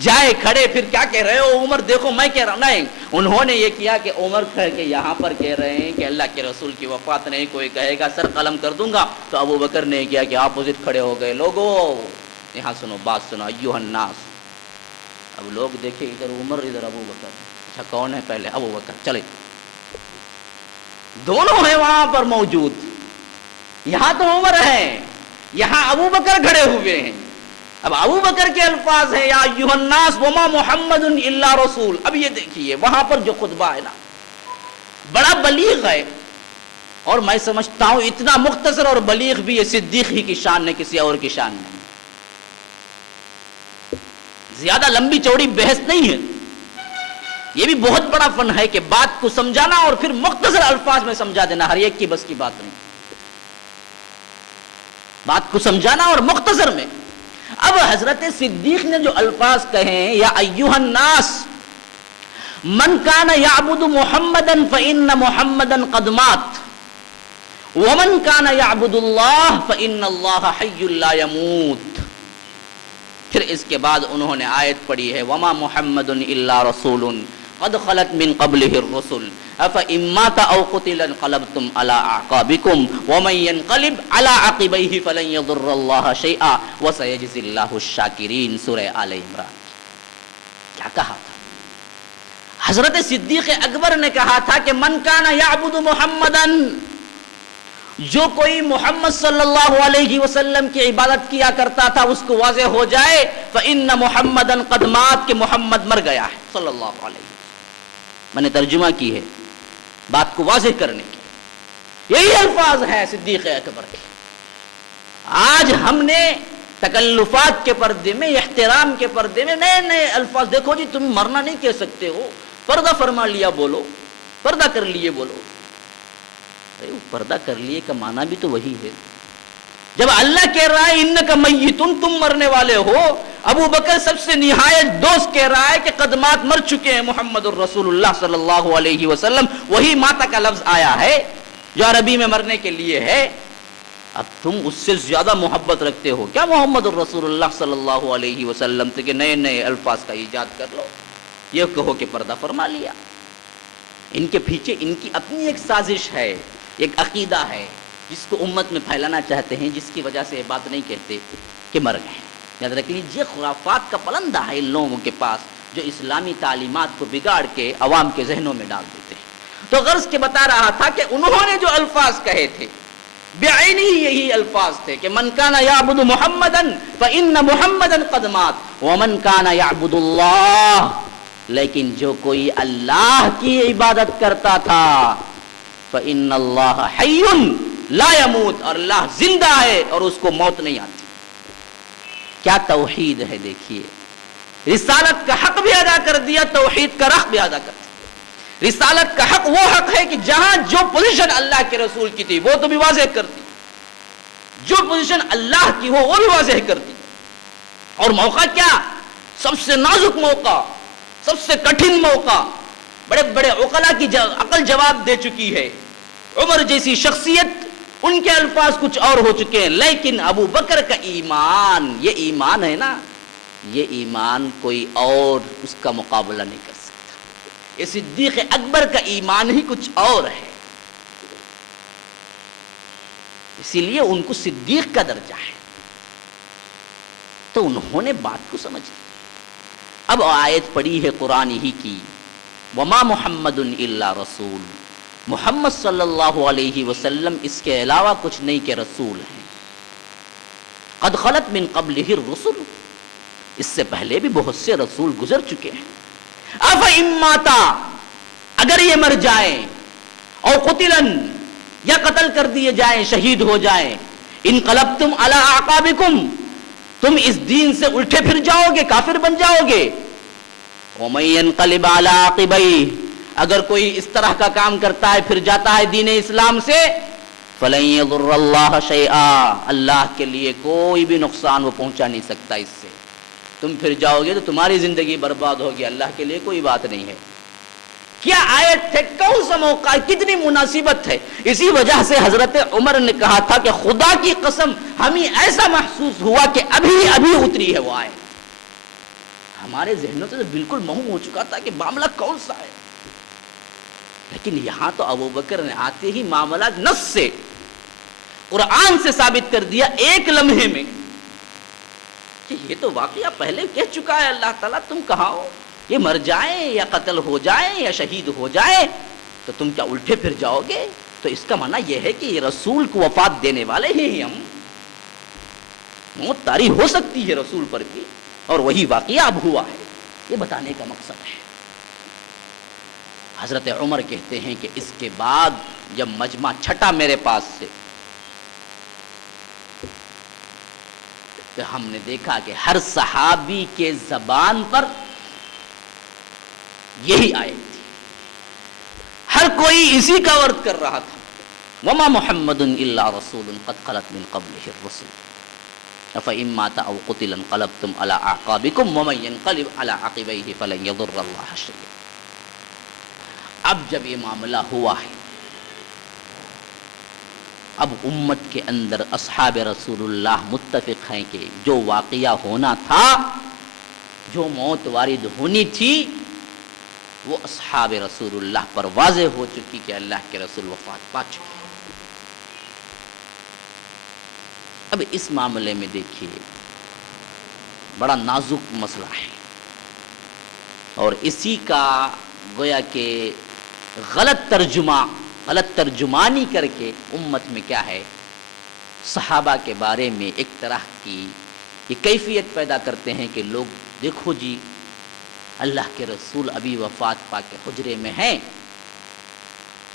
جائے کھڑے پھر کیا کہہ رہے ہو عمر دیکھو میں کہہ رہا ہوں، نہیں، انہوں نے یہ کیا کہ عمر کھڑ کے یہاں پر کہہ رہے ہیں کہ اللہ کے رسول کی وفات نہیں، کوئی کہے گا سر قلم کر دوں گا. تو ابوبکر نے کیا کہ اپوزٹ کھڑے ہو گئے، لوگوں یہاں سنو بات سنو، ایھا الناس. اب لوگ دیکھیں ادھر عمر ادھر ابوبکر، اچھا کون ہے پہلے؟ ابوبکر. چلے دونوں ہیں وہاں پر موجود، یہاں تو عمر ہے، یہاں ابوبکر کھڑے ہوئے ہیں. اب ابوبکر کے الفاظ ہیں یا ایھا الناس وما محمد الا رسول. اب یہ دیکھیے وہاں پر جو خطبہ ہے نا بڑا بلیغ ہے، اور میں سمجھتا ہوں اتنا مختصر اور بلیغ بھی یہ صدیق ہی کی شان ہے، کسی اور کی شان نہیں. زیادہ لمبی چوڑی بحث نہیں ہے، یہ بھی بہت بڑا فن ہے کہ بات کو سمجھانا اور پھر مختصر الفاظ میں سمجھا دینا، ہر ایک کی بس کی بات نہیں، بات کو سمجھانا اور مختصر میں. اب حضرت صدیق نے جو الفاظ کہے یا ایھا الناس من کان یعبد محمدا فإن محمدا قد مات ومن کان یعبد اللہ فإن اللہ حی لا يموت. پھر اس کے بعد انہوں نے آیت پڑھی ہے وما محمد الا رسول قد خلت من قبله الرسل افإن مات او قتل انقلبتم على اعقابكم ومن ينقلب على عقبيه فلن يضر الله شيئا وسيجزي الله الشاكرين. سورہ آل عمران. کیا کہا تھا حضرت صدیق اکبر نے؟ کہا تھا کہ من کان یعبد محمدا، جو کوئی محمد صلی اللہ علیہ وسلم کی عبادت کیا کرتا تھا اس کو واضح ہو جائے فإن محمدا قد مات، کہ محمد مر گیا ہے صلی اللہ علیہ وسلم. میں نے ترجمہ کی ہے بات کو واضح کرنے کے، یہی الفاظ ہیں صدیق اکبر کے. آج ہم نے تکلفات کے پردے میں، احترام کے پردے میں نئے نئے الفاظ، دیکھو جی تم مرنا نہیں کہہ سکتے ہو، پردہ فرما لیا بولو، پردہ کر لیے بولو. ارے وہ پردہ کر لیے کا معنی بھی تو وہی ہے. جب اللہ کہہ رہا ہے انک میتن، تم مرنے والے ہو، ابو بکر سب سے نہایت دوست کہہ رہا ہے کہ قدمات مر چکے ہیں محمد الرسول اللہ صلی اللہ علیہ وسلم، وہی ماتا کا لفظ آیا ہے جو عربی میں مرنے کے لیے ہے. اب تم اس سے زیادہ محبت رکھتے ہو کیا محمد الرسول اللہ صلی اللہ علیہ وسلم سے کہ نئے نئے الفاظ کا ایجاد کر لو، یہ کہو کہ پردہ فرما لیا. ان کے پیچھے ان کی اپنی ایک سازش ہے، ایک عقیدہ ہے جس کو امت میں پھیلانا چاہتے ہیں، جس کی وجہ سے یہ بات نہیں کہتے کہ مر گئے. یاد رکھ لیجیے خرافات کا پلندہ ہے ان لوگوں کے پاس جو اسلامی تعلیمات کو بگاڑ کے عوام کے ذہنوں میں ڈال دیتے ہیں. تو غرض کے بتا رہا تھا کہ انہوں نے جو الفاظ کہے تھے بعینی یہی الفاظ تھے کہ من کان یعبد محمدا فإن محمدا قد مات ومن کان یعبد اللہ، لیکن جو کوئی اللہ کی عبادت کرتا تھا فإن اللہ حی لا يموت، اور اللہ زندہ ہے اور اس کو موت نہیں آتی. کیا توحید ہے دیکھیے، رسالت کا حق بھی ادا کر دیا، توحید کا حق بھی ادا کر دیا. رسالت کا حق وہ حق ہے کہ جہاں جو پوزیشن اللہ کے رسول کی تھی وہ تو بھی واضح کر دی، جو پوزیشن اللہ کی ہو وہ بھی واضح کر دی. اور موقع کیا؟ سب سے نازک موقع، سب سے کٹھن موقع. بڑے بڑے عقلاء کی عقل جواب دے چکی ہے. عمر جیسی شخصیت، ان کے الفاظ کچھ اور ہو چکے ہیں، لیکن ابو بکر کا ایمان، یہ ایمان ہے نا، یہ ایمان کوئی اور اس کا مقابلہ نہیں کر سکتا. یہ صدیق اکبر کا ایمان ہی کچھ اور ہے، اسی لیے ان کو صدیق کا درجہ ہے. تو انہوں نے بات کو سمجھ لی. اب آیت پڑھی ہے قرآن ہی کی، وما محمد الا رسول، محمد صلی اللہ علیہ وسلم اس کے علاوہ کچھ نہیں کہ رسول ہیں. قد خلت من قبلہ الرسل، اس سے پہلے بھی بہت سے رسول گزر چکے ہیں. افإن ماتا، اگر یہ مر جائیں، اور قتلن، یا قتل کر دیے جائیں، شہید ہو جائیں، انقلبتم علی اعقابکم، تم اس دین سے الٹے پھر جاؤ گے، کافر بن جاؤ گے. ومن ينقلب علی عقبیہ، اگر کوئی اس طرح کا کام کرتا ہے پھر جاتا ہے دین اسلام سے، فلن یضر اللہ شیئا، اللہ کے لیے کوئی بھی نقصان وہ پہنچا نہیں سکتا اس سے. تم پھر جاؤ گے تو تمہاری زندگی برباد ہوگی، اللہ کے لیے کوئی بات نہیں ہے. کیا آیت ہے، کون سا موقع ہے، کتنی مناسبت ہے. اسی وجہ سے حضرت عمر نے کہا تھا کہ خدا کی قسم ہمیں ایسا محسوس ہوا کہ ابھی ابھی اتری ہے وہ آیت. ہمارے ذہنوں سے بالکل محو ہو چکا تھا کہ معاملہ کون سا ہے، لیکن یہاں تو ابو بکر نے آتے ہی معاملہ نص سے، قرآن سے ثابت کر دیا ایک لمحے میں کہ یہ تو واقعہ پہلے کہہ چکا ہے اللہ تعالیٰ. تم کہاں ہو، یہ مر جائیں یا قتل ہو جائیں یا شہید ہو جائیں تو تم کیا الٹے پھر جاؤ گے؟ تو اس کا معنی یہ ہے کہ یہ رسول کو وفات دینے والے ہی ہم، موت طاری ہو سکتی ہے رسول پر بھی، اور وہی واقعہ اب ہوا ہے. یہ بتانے کا مقصد ہے. حضرت عمر کہتے ہیں کہ اس کے بعد جب مجمع چھٹا میرے پاس سے، تو ہم نے دیکھا کہ ہر صحابی کے زبان پر یہی آیت تھی، ہر کوئی اسی کا ورد کر رہا تھا. وما محمد الا رسول قد خلت من قبلہ الرسل افإن مات او قتل انقلبتم على اعقابکم ومن ينقلب على عقبیہ فلن یضر اللہ شیئا. اب جب یہ معاملہ ہوا ہے، اب امت کے اندر اصحاب رسول اللہ متفق ہیں کہ جو واقعہ ہونا تھا، جو موت وارد ہونی تھی، وہ اصحاب رسول اللہ پر واضح ہو چکی کہ اللہ کے رسول وفات پا چکے. اب اس معاملے میں دیکھیے بڑا نازک مسئلہ ہے، اور اسی کا گویا کہ غلط ترجمانی کر کے امت میں کیا ہے، صحابہ کے بارے میں ایک طرح کی یہ کیفیت پیدا کرتے ہیں کہ لوگ دیکھو جی اللہ کے رسول ابھی وفات پا کے حجرے میں ہیں،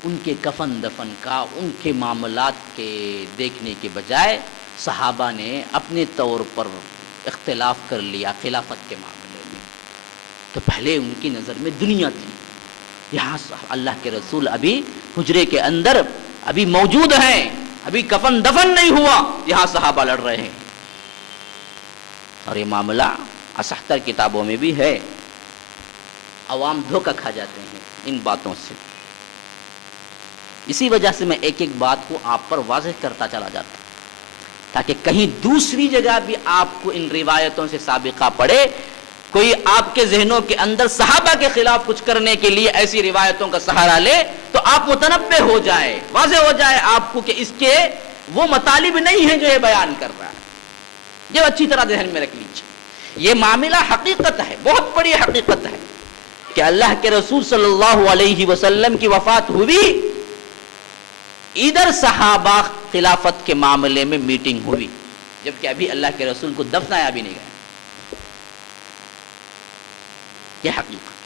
ان کے کفن دفن کا، ان کے معاملات کے دیکھنے کے بجائے صحابہ نے اپنے طور پر اختلاف کر لیا خلافت کے معاملے میں، تو پہلے ان کی نظر میں دنیا تھی، یہاں اللہ کے رسول ابھی حجرے کے اندر ابھی موجود ہیں، ابھی کفن دفن نہیں ہوا، یہاں صحابہ لڑ رہے ہیں. اور یہ معاملہ اصحتر کتابوں میں بھی ہے. عوام دھوکہ کھا جاتے ہیں ان باتوں سے. اسی وجہ سے میں ایک ایک بات کو آپ پر واضح کرتا چلا جاتا ہوں تاکہ کہیں دوسری جگہ بھی آپ کو ان روایتوں سے سابقہ پڑے، کوئی آپ کے ذہنوں کے اندر صحابہ کے خلاف کچھ کرنے کے لیے ایسی روایتوں کا سہارا لے تو آپ متنبہ ہو جائے، واضح ہو جائے آپ کو کہ اس کے وہ مطالب نہیں ہیں جو یہ بیان کر رہا ہے. یہ اچھی طرح ذہن میں رکھ لیجیے. یہ معاملہ حقیقت ہے، بہت بڑی حقیقت ہے کہ اللہ کے رسول صلی اللہ علیہ وسلم کی وفات ہوئی، ادھر صحابہ خلافت کے معاملے میں میٹنگ ہوئی، جبکہ ابھی اللہ کے رسول کو دفنایا بھی نہیں گیا. یہ حقیقت.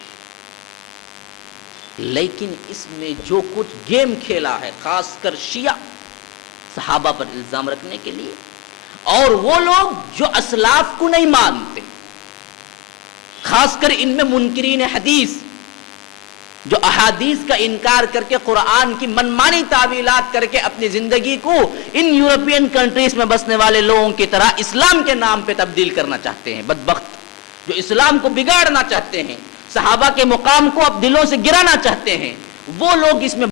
لیکن اس میں جو کچھ گیم کھیلا ہے خاص کر شیعہ صحابہ پر الزام رکھنے کے لیے، اور وہ لوگ جو اسلاف کو نہیں مانتے، خاص کر ان میں منکرین حدیث جو احادیث کا انکار کر کے قرآن کی منمانی تعویلات کر کے اپنی زندگی کو ان یورپین کنٹریز میں بسنے والے لوگوں کی طرح اسلام کے نام پہ تبدیل کرنا چاہتے ہیں، بدبخت جو اسلام کو بگاڑنا چاہتے ہیں، صحابہ کے مقام کو اب دلوں سے گرانا چاہتے ہیں، وہ لوگ اس میں